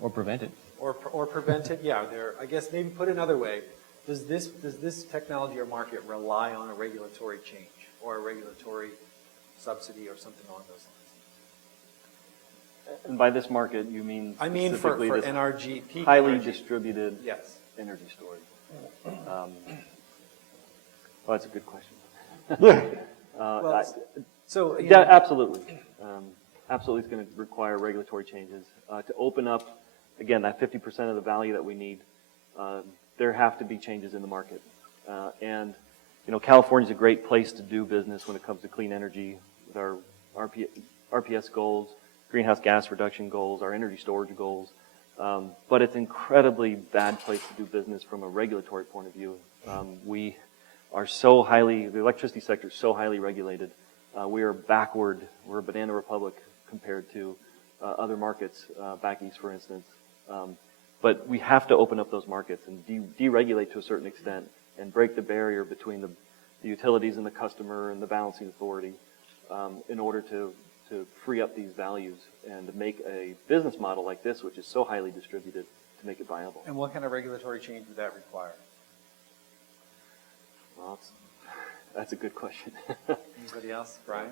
Or prevent it. or prevent it? Yeah, I guess maybe put it another way, does this technology or market rely on a regulatory change or a regulatory subsidy or something along those lines? And by this market, you mean I mean for specifically this NRG, peak highly energy. distributed Yes. energy storage? Well, that's a good question. Yeah, absolutely. Absolutely, it's going to require regulatory changes. To open up, again, that 50% of the value that we need, there have to be changes in the market. And, California's a great place to do business when it comes to clean energy with our RPS goals, greenhouse gas reduction goals, our energy storage goals. But it's an incredibly bad place to do business from a regulatory point of view. We are the electricity sector is so highly regulated. We are backward. We're a banana republic compared to other markets, back east, for instance. But we have to open up those markets and deregulate to a certain extent and break the barrier between the utilities and the customer and the balancing authority in order to free up these values and to make a business model like this, which is so highly distributed, to make it viable. And what kind of regulatory change would that require? Well, that's a good question. Anybody else? Brian?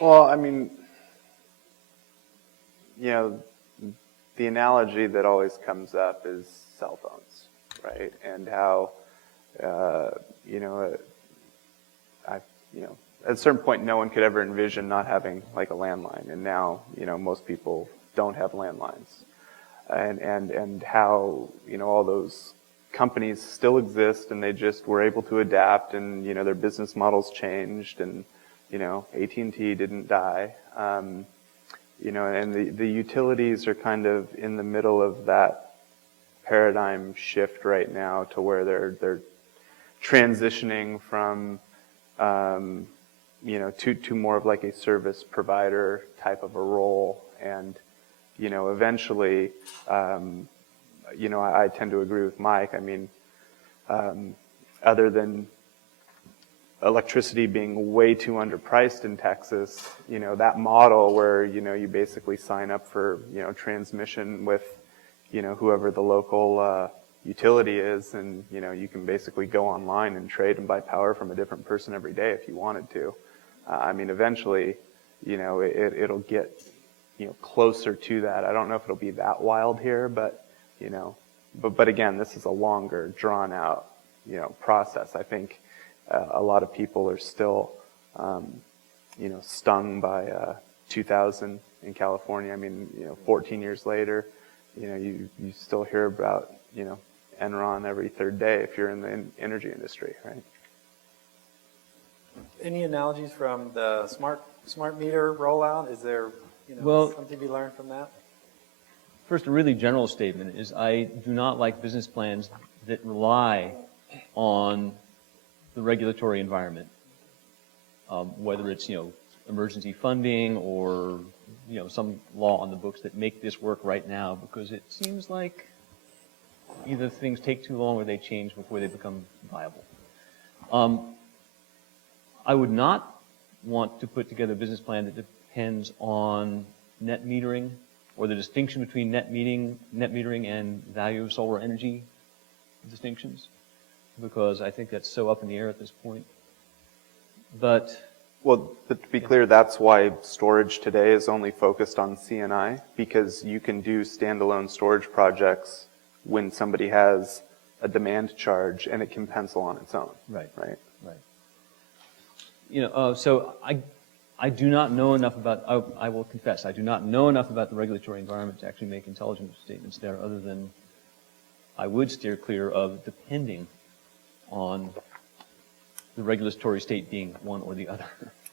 Well, I mean, you know, the analogy that always comes up is cell phones, right? And how, you know, at a certain point, no one could ever envision not having like a landline, and now, you know, most people don't have landlines, and how, you know, all those companies still exist, and they just were able to adapt, and, you know, their business models changed, and, you know, AT&T didn't die, you know, and the utilities are kind of in the middle of that paradigm shift right now, to where they're transitioning from, you know, to more of like a service provider type of a role. And, you know, eventually, you know, I tend to agree with Mike. I mean, other than electricity being way too underpriced in Texas, you know, that model where, you know, you basically sign up for, you know, transmission with, you know, whoever the local utility is, and, you know, you can basically go online and trade and buy power from a different person every day if you wanted to. I mean, eventually, you know, it'll get, you know, closer to that. I don't know if it'll be that wild here, but, you know, but again, this is a longer, drawn out, you know, process. I think a lot of people are still, you know, stung by 2000 in California. I mean, you know, 14 years later, you know, you still hear about, you know, Enron every third day if you're in the energy industry, right? Any analogies from the smart meter rollout? Is there, you know, Well, something to be learned from that? First, a really general statement is I do not like business plans that rely on the regulatory environment, whether it's, you know, emergency funding or, you know, some law on the books that make this work right now, because it seems like either things take too long or they change before they become viable. I would not want to put together a business plan that depends on net metering or the distinction between net metering and value of solar energy distinctions, because I think that's so up in the air at this point. But Well, but to be clear, that's why storage today is only focused on C&I, because you can do standalone storage projects when somebody has a demand charge and it can pencil on its own. Right. Right. Right. You know, so I do not know enough about, I will confess, I do not know enough about the regulatory environment to actually make intelligent statements there, other than I would steer clear of depending on the regulatory state being one or the other.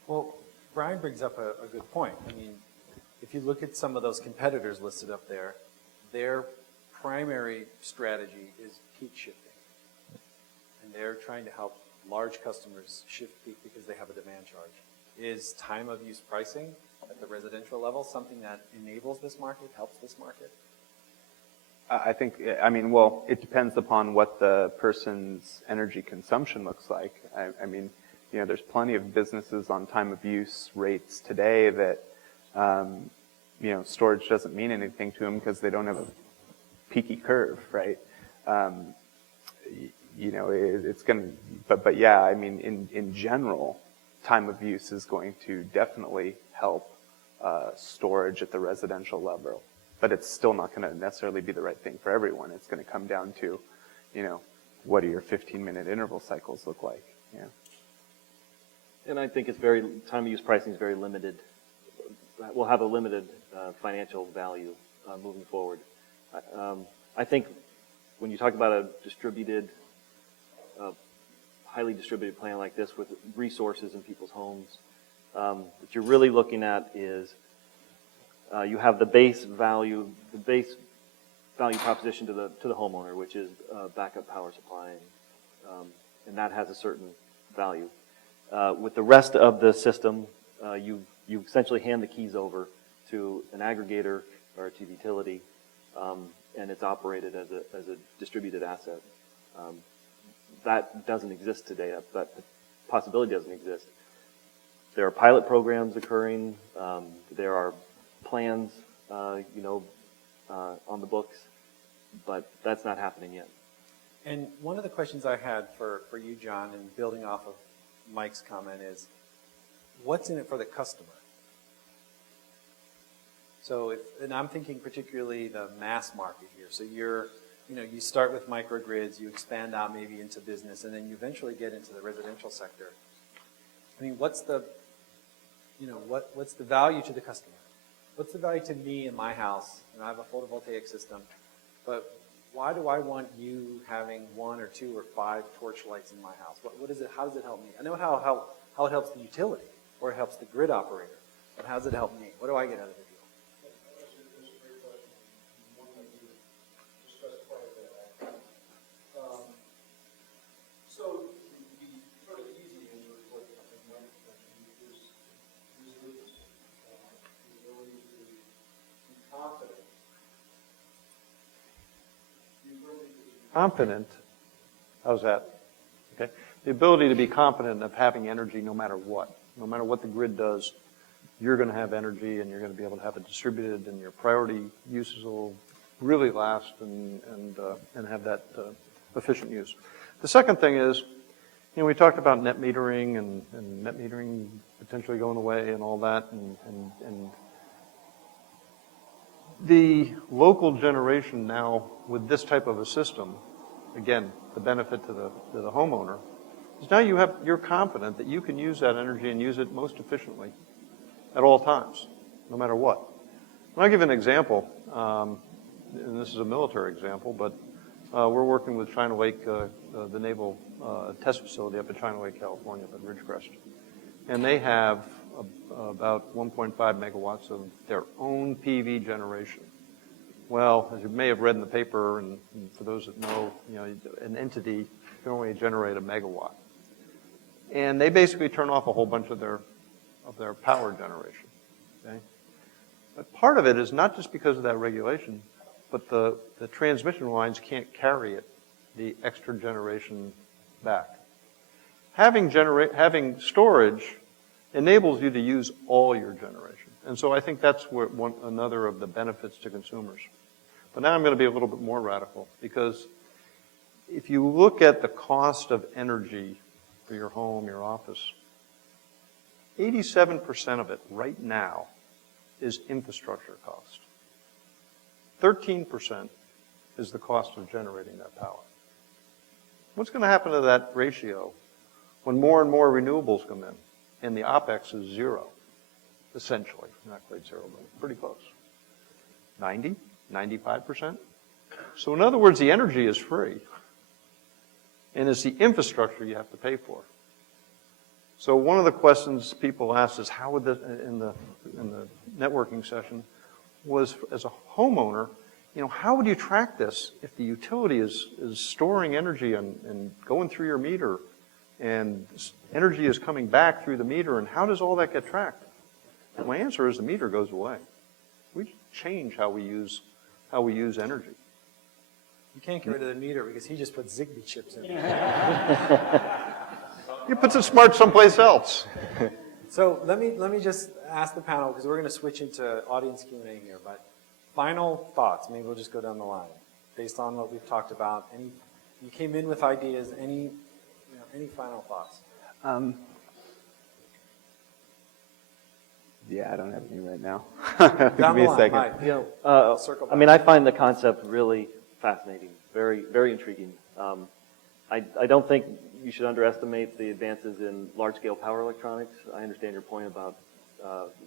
Well, Brian brings up a good point. I mean, if you look at some of those competitors listed up there, their primary strategy is peak shifting. And they're trying to help large customers shift peak because they have a demand charge. Is time of use pricing at the residential level something that enables this market, helps this market? I think, I mean, well, it depends upon what the person's energy consumption looks like. I mean, you know, there's plenty of businesses on time of use rates today that, you know, storage doesn't mean anything to them because they don't have a peaky curve, right? You know, it's going to, but yeah, I mean, in general, time of use is going to definitely help storage at the residential level. But it's still not going to necessarily be the right thing for everyone. It's going to come down to, you know, what do your 15-minute interval cycles look like? Yeah. And I think it's time of use pricing is very limited. Will have a limited financial value moving forward. I think when you talk about a distributed, highly distributed plan like this with resources in people's homes, what you're really looking at is you have the base value proposition to the homeowner, which is backup power supply, and that has a certain value. With the rest of the system, you essentially hand the keys over to an aggregator or to utility, and it's operated as a distributed asset. That doesn't exist today. That possibility doesn't exist. There are pilot programs occurring. There are plans, you know, on the books, but that's not happening yet. And one of the questions I had for you, John, and building off of Mike's comment is, what's in it for the customer? So, and I'm thinking particularly the mass market here. So you start with microgrids, you expand out maybe into business, and then you eventually get into the residential sector. I mean, what's the value to the customer? What's the value to me in my house? And I have a photovoltaic system, but why do I want you having 1 or 2 or 5 torch lights in my house? What is it? How does it help me? I know how it helps the utility or it helps the grid operator, but how does it help me? What do I get out of the deal? So the sort of easy answer is what Mike mentioned, is resilience, the ability to be confident. Confident, how's that? Okay. The ability to be confident of having energy no matter what. No matter what the grid does, you're going to have energy and you're going to be able to have it distributed, and your priority uses will really last and have that efficient use. The second thing is, we talked about net metering and net metering potentially going away and all that, and the local generation now with this type of a system, again, the benefit to the homeowner, is now you're confident that you can use that energy and use it most efficiently at all times, no matter what. I'll give you an example, and this is a military example, but we're working with China Lake, the naval test facility up at China Lake, California, up at Ridgecrest. And they have about 1.5 megawatts of their own PV generation. Well, as you may have read in the paper, and for those that know, an entity can only generate 1 megawatt. And they basically turn off a whole bunch of their power generation. Okay? But part of it is not just because of that regulation, but the transmission lines can't carry it, the extra generation back. Having storage enables you to use all your generation. And so I think that's another of the benefits to consumers. But now I'm going to be a little bit more radical, because if you look at the cost of energy for your home, your office, 87% of it right now is infrastructure cost. 13% is the cost of generating that power. What's going to happen to that ratio when more and more renewables come in and the OPEX is zero, essentially? Not quite zero, but pretty close. 90, 95%? So in other words, the energy is free, and it's the infrastructure you have to pay for. So one of the questions people asked is, how would in the networking session, was as a homeowner, how would you track this if the utility is storing energy and going through your meter, and energy is coming back through the meter, and how does all that get tracked? And my answer is the meter goes away. We change how we use energy. You can't get rid of the meter because he just put Zigbee chips in it. You put the smart someplace else. So let me just ask the panel, because we're going to switch into audience Q&A here, but final thoughts. Maybe we'll just go down the line based on what we've talked about. You came in with ideas. Any final thoughts? Yeah, I don't have any right now. Down Give me the a line, second. Mike. Circle back. I find the concept really fascinating, very, very intriguing. I don't think you should underestimate the advances in large-scale power electronics. I understand your point about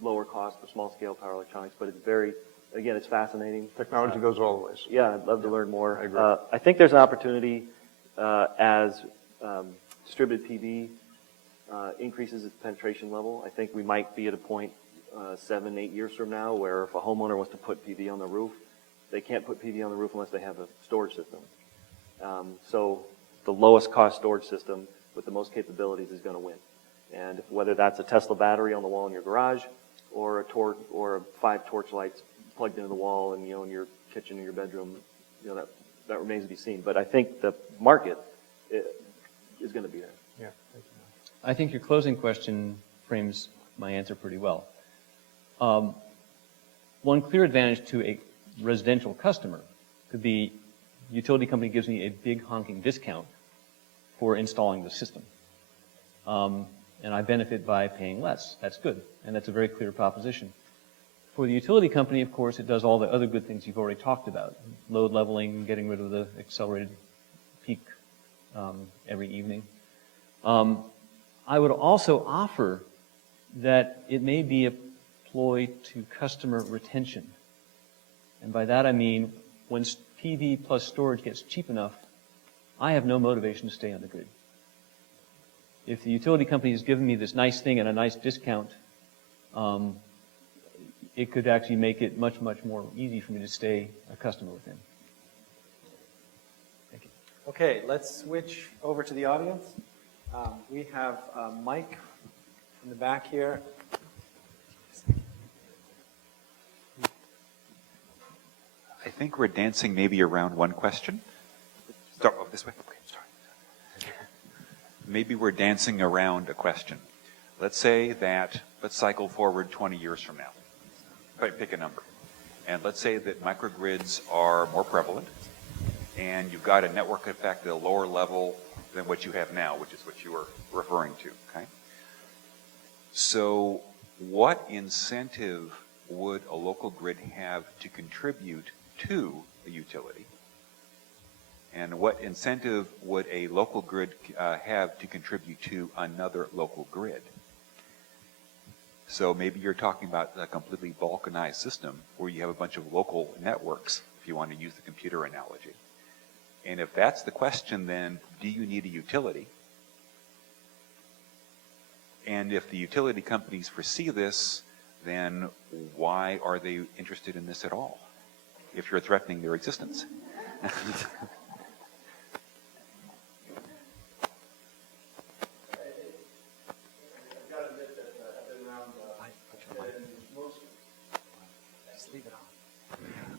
lower cost for small-scale power electronics, but it's fascinating. Technology goes all the ways. Yeah, I'd love to learn more. I agree. I think there's an opportunity as distributed PV increases its penetration level. I think we might be at a point 7, 8 years from now where if a homeowner wants to put PV on the roof, they can't put PV on the roof unless they have a storage system. So the lowest cost storage system with the most capabilities is going to win. And whether that's a Tesla battery on the wall in your garage, or or 5 torch lights plugged into the wall in your kitchen or your bedroom, that remains to be seen. But I think the market is going to be there. Yeah. I think your closing question frames my answer pretty well. One clear advantage to a residential customer could be utility company gives me a big honking discount for installing the system. And I benefit by paying less. That's good, and that's a very clear proposition. For the utility company, of course, it does all the other good things you've already talked about. Load leveling, getting rid of the accelerated peak every evening. I would also offer that it may be a ploy to customer retention. And by that I mean, when PV plus storage gets cheap enough, I have no motivation to stay on the grid. If the utility company is giving me this nice thing at a nice discount, it could actually make it much, much more easy for me to stay a customer with them. Thank you. Okay, let's switch over to the audience. We have Mike in the back here. I think we're dancing maybe around one question. Start this way. Okay, sorry. Maybe we're dancing around a question. Let's say that, let's cycle forward 20 years from now. Pick a number. And let's say that microgrids are more prevalent, and you've got a network effect at a lower level than what you have now, which is what you were referring to, okay? So what incentive would a local grid have to contribute to a utility? And what incentive would a local grid have to contribute to another local grid? So maybe you're talking about a completely balkanized system where you have a bunch of local networks, if you want to use the computer analogy. And if that's the question, then do you need a utility? And if the utility companies foresee this, then why are they interested in this at all, if you're threatening their existence?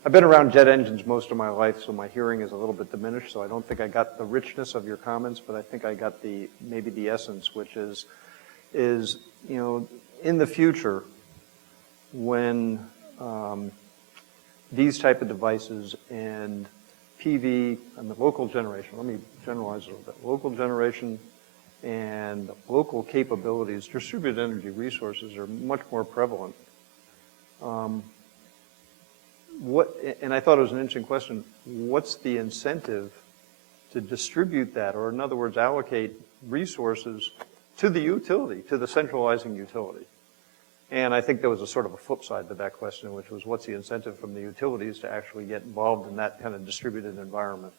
I've been around jet engines most of my life, so my hearing is a little bit diminished, so I don't think I got the richness of your comments, but I think I got maybe the essence, which is, you know, in the future, when these type of devices and PV and the local generation, let me generalize a little bit, local generation and local capabilities, distributed energy resources are much more prevalent. And I thought it was an interesting question, what's the incentive to distribute that, or in other words, allocate resources to the utility, to the centralizing utility? And I think there was a sort of a flip side to that question, which was what's the incentive from the utilities to actually get involved in that kind of distributed environment?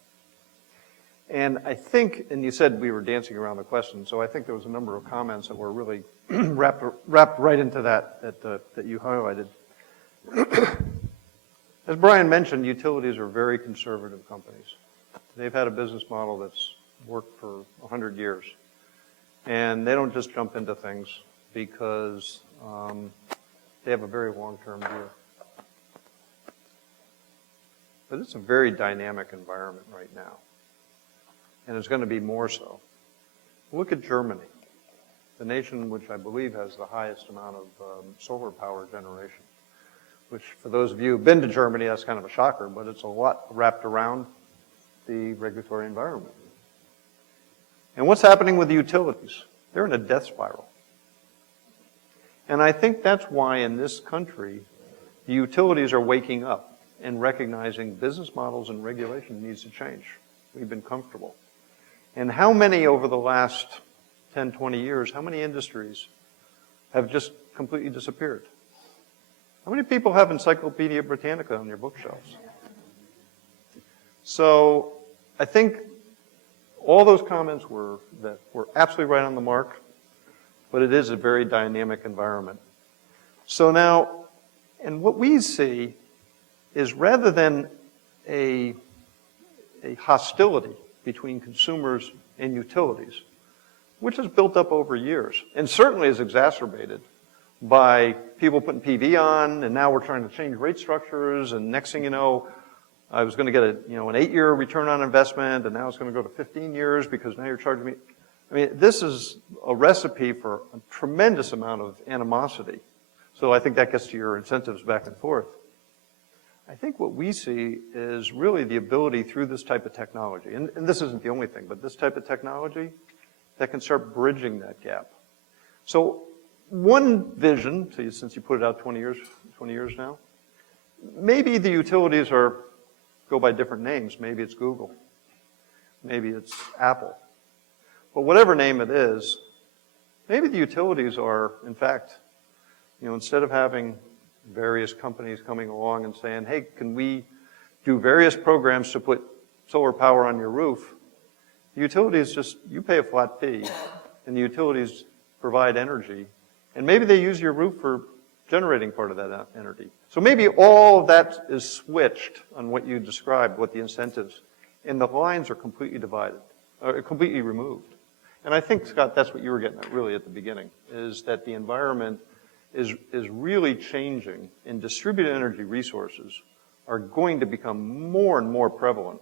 And I think, and you said we were dancing around the question, so I think there was a number of comments that were really wrapped right into that you highlighted. As Brian mentioned, utilities are very conservative companies. They've had a business model that's worked for 100 years. And they don't just jump into things because they have a very long-term view. But it's a very dynamic environment right now. And it's going to be more so. Look at Germany, the nation which I believe has the highest amount of solar power generation. Which, for those of you who've been to Germany, that's kind of a shocker, but it's a lot wrapped around the regulatory environment. And what's happening with the utilities? They're in a death spiral. And I think that's why in this country, the utilities are waking up and recognizing business models and regulation needs to change. We've been comfortable. And how many over the last 10, 20 years, how many industries have just completely disappeared? How many people have Encyclopedia Britannica on their bookshelves? So I think all those comments were absolutely right on the mark, but it is a very dynamic environment. So now, and what we see is rather than a hostility between consumers and utilities, which has built up over years, and certainly is exacerbated by people putting PV on, and now we're trying to change rate structures, and next thing you know, I was going to get an 8-year return on investment, and now it's going to go to 15 years because now you're charging me. I mean, this is a recipe for a tremendous amount of animosity. So I think that gets to your incentives back and forth. I think what we see is really the ability through this type of technology, and this isn't the only thing, but this type of technology that can start bridging that gap. So one vision, since you put it out 20 years now, maybe the utilities go by different names. Maybe it's Google. Maybe it's Apple. But whatever name it is, maybe the utilities are, in fact, instead of having various companies coming along and saying, hey, can we do various programs to put solar power on your roof? The utilities you pay a flat fee, and the utilities provide energy, and maybe they use your roof for generating part of that energy. So maybe all of that is switched on what you described, what the incentives, and the lines are completely divided, or completely removed. And I think, Scott, that's what you were getting at really at the beginning, is that the environment is really changing, and distributed energy resources are going to become more and more prevalent.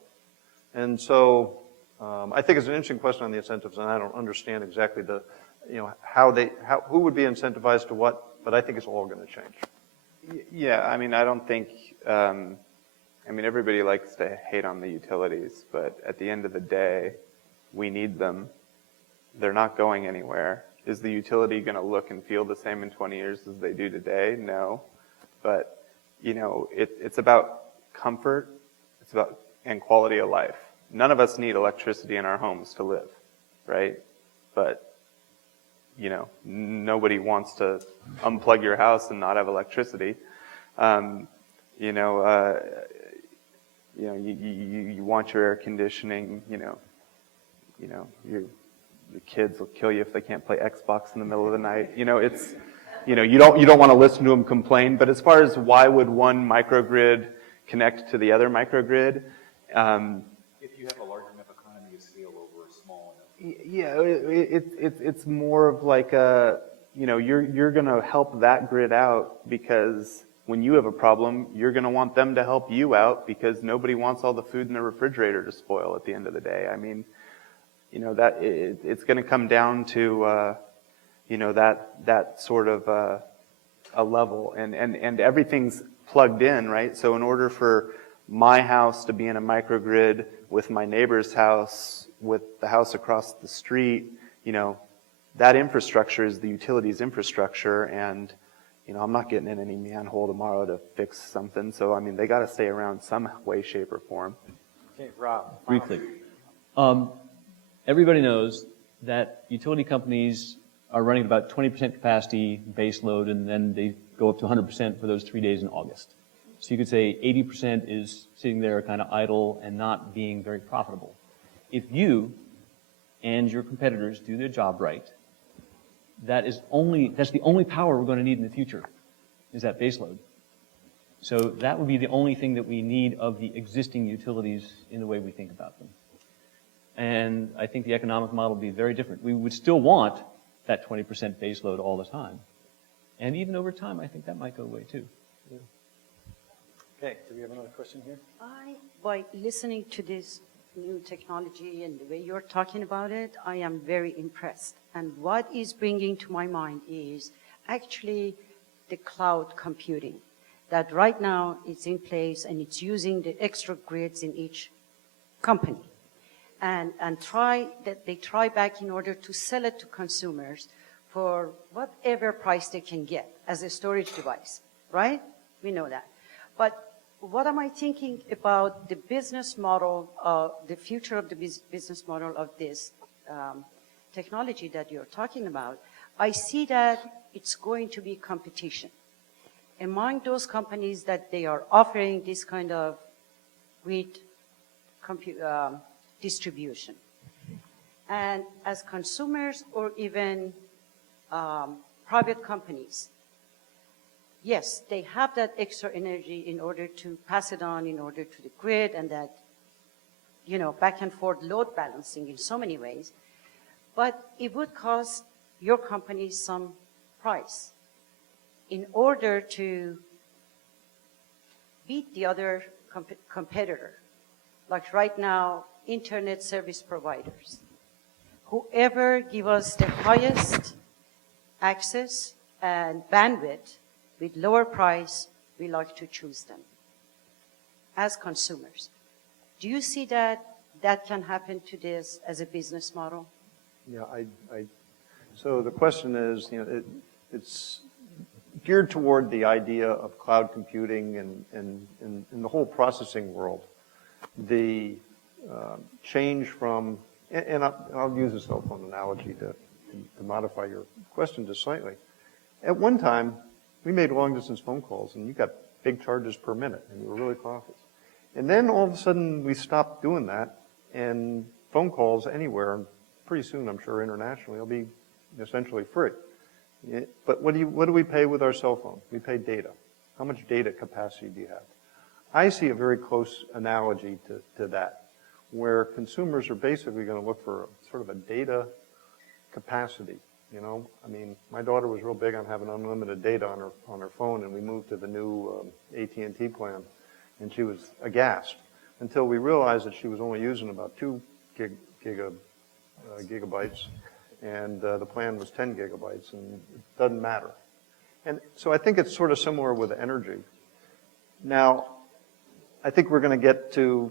And so I think it's an interesting question on the incentives, and I don't understand exactly who would be incentivized to what, but I think it's all going to change. Yeah, I mean, I don't think, everybody likes to hate on the utilities, but at the end of the day, we need them. They're not going anywhere. Is the utility going to look and feel the same in 20 years as they do today? No. But, it's about comfort, and quality of life. None of us need electricity in our homes to live, right? But, nobody wants to unplug your house and not have electricity. You want your air conditioning, your kids will kill you if they can't play Xbox in the middle of the night. You don't want to listen to them complain. But as far as why would one microgrid connect to the other microgrid? If you have a large enough economy of scale over a small enough. Yeah, it's more of like you're going to help that grid out because when you have a problem, you're going to want them to help you out because nobody wants all the food in the refrigerator to spoil at the end of the day. I mean, that it's going to come down to that sort of a level, and everything's plugged in, right? So in order for my house to be in a microgrid with my neighbor's house, with the house across the street, that infrastructure is the utilities infrastructure, and I'm not getting in any manhole tomorrow to fix something. So they got to stay around some way, shape, or form. Okay, Rob. Briefly. Everybody knows that utility companies are running at about 20% capacity base load, and then they go up to 100% for those 3 days in August. So you could say 80% is sitting there kind of idle and not being very profitable. If you and your competitors do their job right, that's the only power we're going to need in the future, is that base load. So that would be the only thing that we need of the existing utilities in the way we think about them. And I think the economic model would be very different. We would still want that 20% base load all the time. And even over time, I think that might go away too. Okay, do we have another question here? By listening to this new technology and the way you're talking about it, I am very impressed. And what is bringing to my mind is actually the cloud computing, that right now it's in place and it's using the extra grids in each company. And they try back in order to sell it to consumers for whatever price they can get as a storage device, right? We know that. But what am I thinking about the business model, the future of the business model of this technology that you're talking about? I see that it's going to be competition among those companies that they are offering this kind of grid distribution. And as consumers or even private companies, yes, they have that extra energy in order to pass it on in order to the grid and that, back and forth load balancing in so many ways. But it would cost your company some price in order to beat the other competitor. Like right now, internet service providers. Whoever give us the highest access and bandwidth with lower price, we like to choose them. as consumers. Do you see that that can happen to this as a business model? Yeah, so the question is, it's geared toward the idea of cloud computing and the whole processing world. The change from, and I'll use a cell phone analogy to modify your question just slightly. At one time, we made long-distance phone calls, and you got big charges per minute, and you were really cautious. And then all of a sudden, we stopped doing that, and phone calls anywhere, and pretty soon, I'm sure internationally, will be essentially free. But what do we pay with our cell phone? We pay data. How much data capacity do you have? I see a very close analogy to that, where consumers are basically going to look for sort of a data capacity. I mean, my daughter was real big on having unlimited data on her phone, and we moved to the new AT&T plan, and she was aghast until we realized that she was only using about 2 gigabytes, and the plan was 10 gigabytes, and it doesn't matter. And so I think it's sort of similar with energy. Now, I think we're going to get to,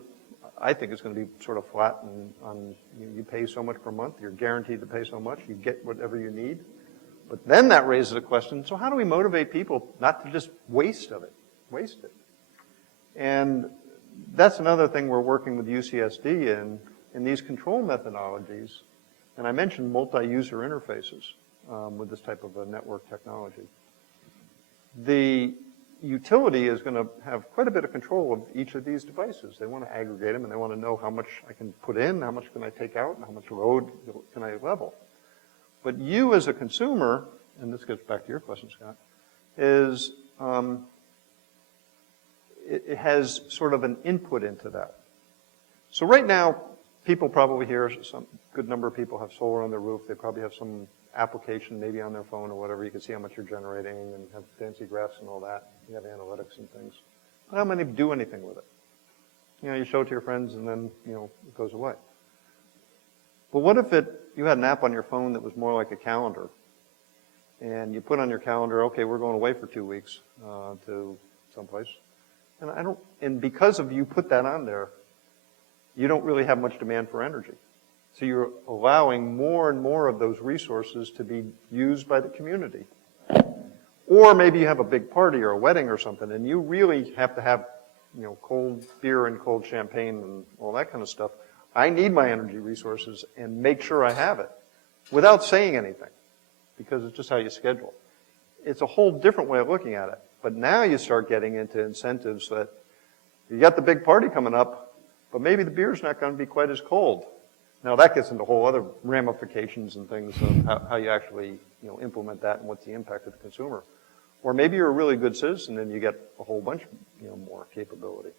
I think it's going to be sort of flat on you pay so much per month, you're guaranteed to pay so much, you get whatever you need. But then that raises a question, so how do we motivate people not to just waste it? And that's another thing we're working with UCSD in these control methodologies. And I mentioned multi-user interfaces with this type of a network technology. The utility is going to have quite a bit of control of each of these devices. They want to aggregate them, and they want to know how much I can put in, how much can I take out, and how much load can I level. But you as a consumer, and this gets back to your question, Scott, is it has sort of an input into that. So right now, people probably here, some good number of people have solar on their roof. They probably have some application maybe on their phone or whatever. You can see how much you're generating and have fancy graphs and all that. You have analytics and things. But how many do anything with it? You show it to your friends and then, it goes away. But what if you had an app on your phone that was more like a calendar, and you put on your calendar, okay, we're going away for 2 weeks to someplace, and because of you put that on there, you don't really have much demand for energy. So you're allowing more and more of those resources to be used by the community. Or maybe you have a big party or a wedding or something, and you really have to have, cold beer and cold champagne and all that kind of stuff. I need my energy resources and make sure I have it without saying anything, because it's just how you schedule. It's a whole different way of looking at it. But now you start getting into incentives that you got the big party coming up, but maybe the beer's not going to be quite as cold. Now that gets into whole other ramifications and things of how you actually implement that and what's the impact of the consumer. Or maybe you're a really good citizen and you get a whole bunch more capability.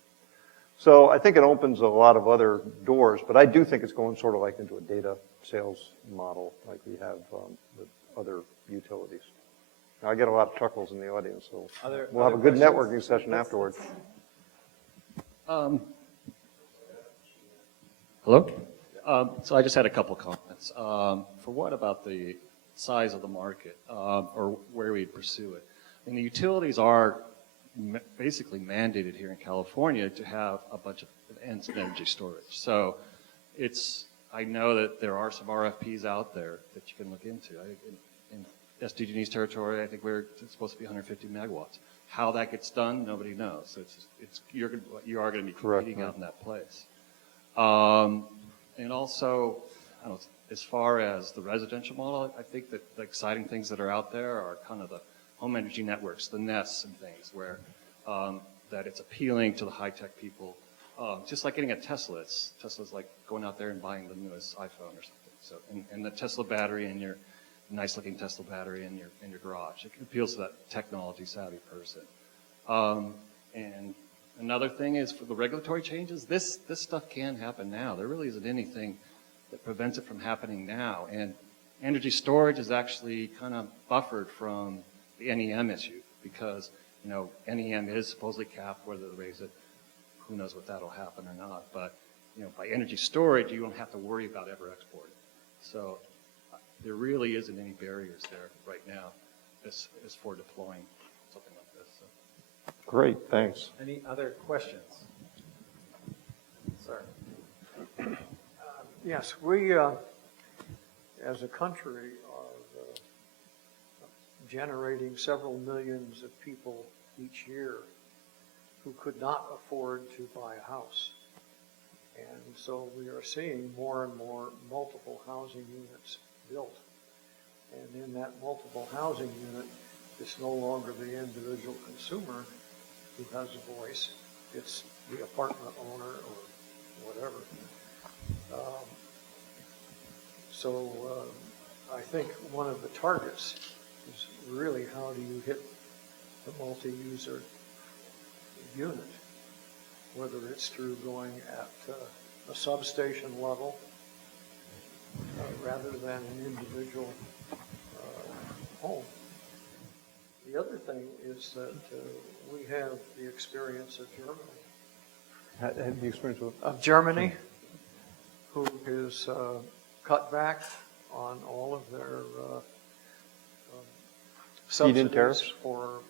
So I think it opens a lot of other doors, but I do think it's going sort of like into a data sales model like we have with other utilities. Now I get a lot of chuckles in the audience, so we'll have a good networking session afterwards. Hello? So I just had a couple comments. For what about the size of the market or where we'd pursue it? I mean, the utilities are basically mandated here in California to have a bunch of energy storage. So I know that there are some RFPs out there that you can look into. In SDG&E's territory, I think it's supposed to be 150 megawatts. How that gets done, nobody knows. So you are going to be competing out in that place. And also, I don't know, as far as the residential model, I think that the exciting things that are out there are kind of the home energy networks, the nests and things, where that it's appealing to the high-tech people. Just like getting a Tesla. Tesla's like going out there and buying the newest iPhone or something. So, and the Tesla battery and your nice-looking Tesla battery in your garage. It appeals to that technology-savvy person. And another thing is for the regulatory changes, this stuff can happen now. There really isn't anything that prevents it from happening now. And energy storage is actually kind of buffered from the NEM issue because, NEM is supposedly capped, whether they raise it, who knows what that'll happen or not. But, by energy storage, you don't have to worry about ever exporting. So there really isn't any barriers there right now as for deploying something like this. So. Great, thanks. Any other questions? Sir. Yes, we, as a country, are generating several millions of people each year who could not afford to buy a house. And so we are seeing more and more multiple housing units built. And in that multiple housing unit, it's no longer the individual consumer who has a voice. It's the apartment owner or whatever. I think one of the targets is really how do you hit the multi-user unit, whether it's through going at a substation level rather than an individual home. The other thing is that we have the experience of Germany. Have the experience with? Of Germany, who has cut back on all of their Feed-in subsidies tariffs? for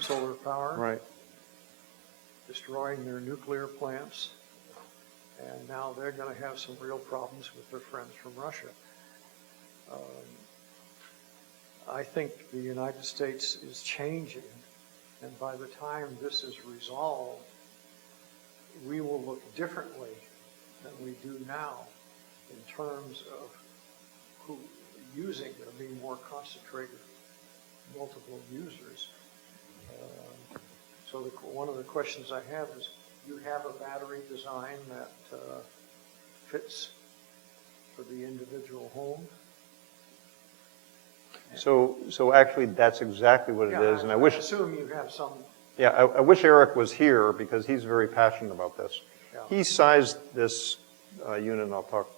solar power, Right. destroying their nuclear plants, and now they're going to have some real problems with their friends from Russia. I think the United States is changing, and by the time this is resolved, we will look differently than we do now in terms of who using it, being more concentrated, multiple users. So one of the questions I have is, do you have a battery design that fits for the individual home? So actually, that's exactly what it is, and I wish. assume you have some. Yeah, I wish Eric was here because he's very passionate about this. Yeah. He sized this unit, and I'll talk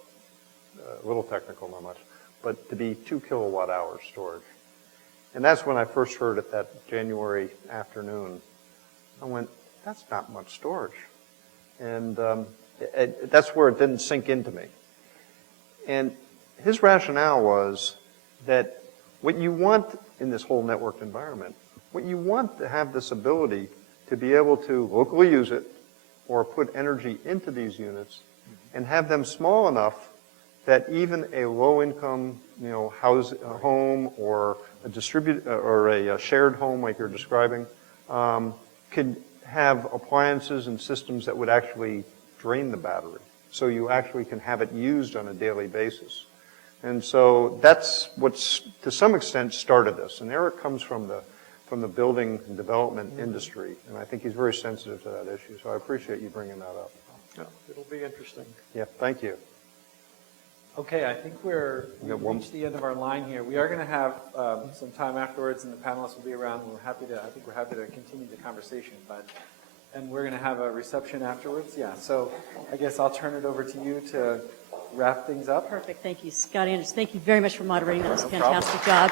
a little technical, not much, but to be 2 kilowatt hours storage. And that's when I first heard it that January afternoon. I went, that's not much storage. And that's where it didn't sink into me. And his rationale was that what you want in this whole networked environment, what you want to have this ability to be able to locally use it or put energy into these units and have them small enough that even a low-income, home or a shared home like you're describing, could have appliances and systems that would actually drain the battery. So you actually can have it used on a daily basis. And so that's what's, to some extent, started this. And Eric comes from the building and development industry, and I think he's very sensitive to that issue. So I appreciate you bringing that up. Yeah, it'll be interesting. Yeah, thank you. Okay, I think we've reached the end of our line here. We are going to have some time afterwards, and the panelists will be around. I think we're happy to continue the conversation, and we're going to have a reception afterwards. Yeah, so I guess I'll turn it over to you to wrap things up. Perfect. Thank you, Scott Anders. Thank you very much for moderating. That was a No problem. fantastic job.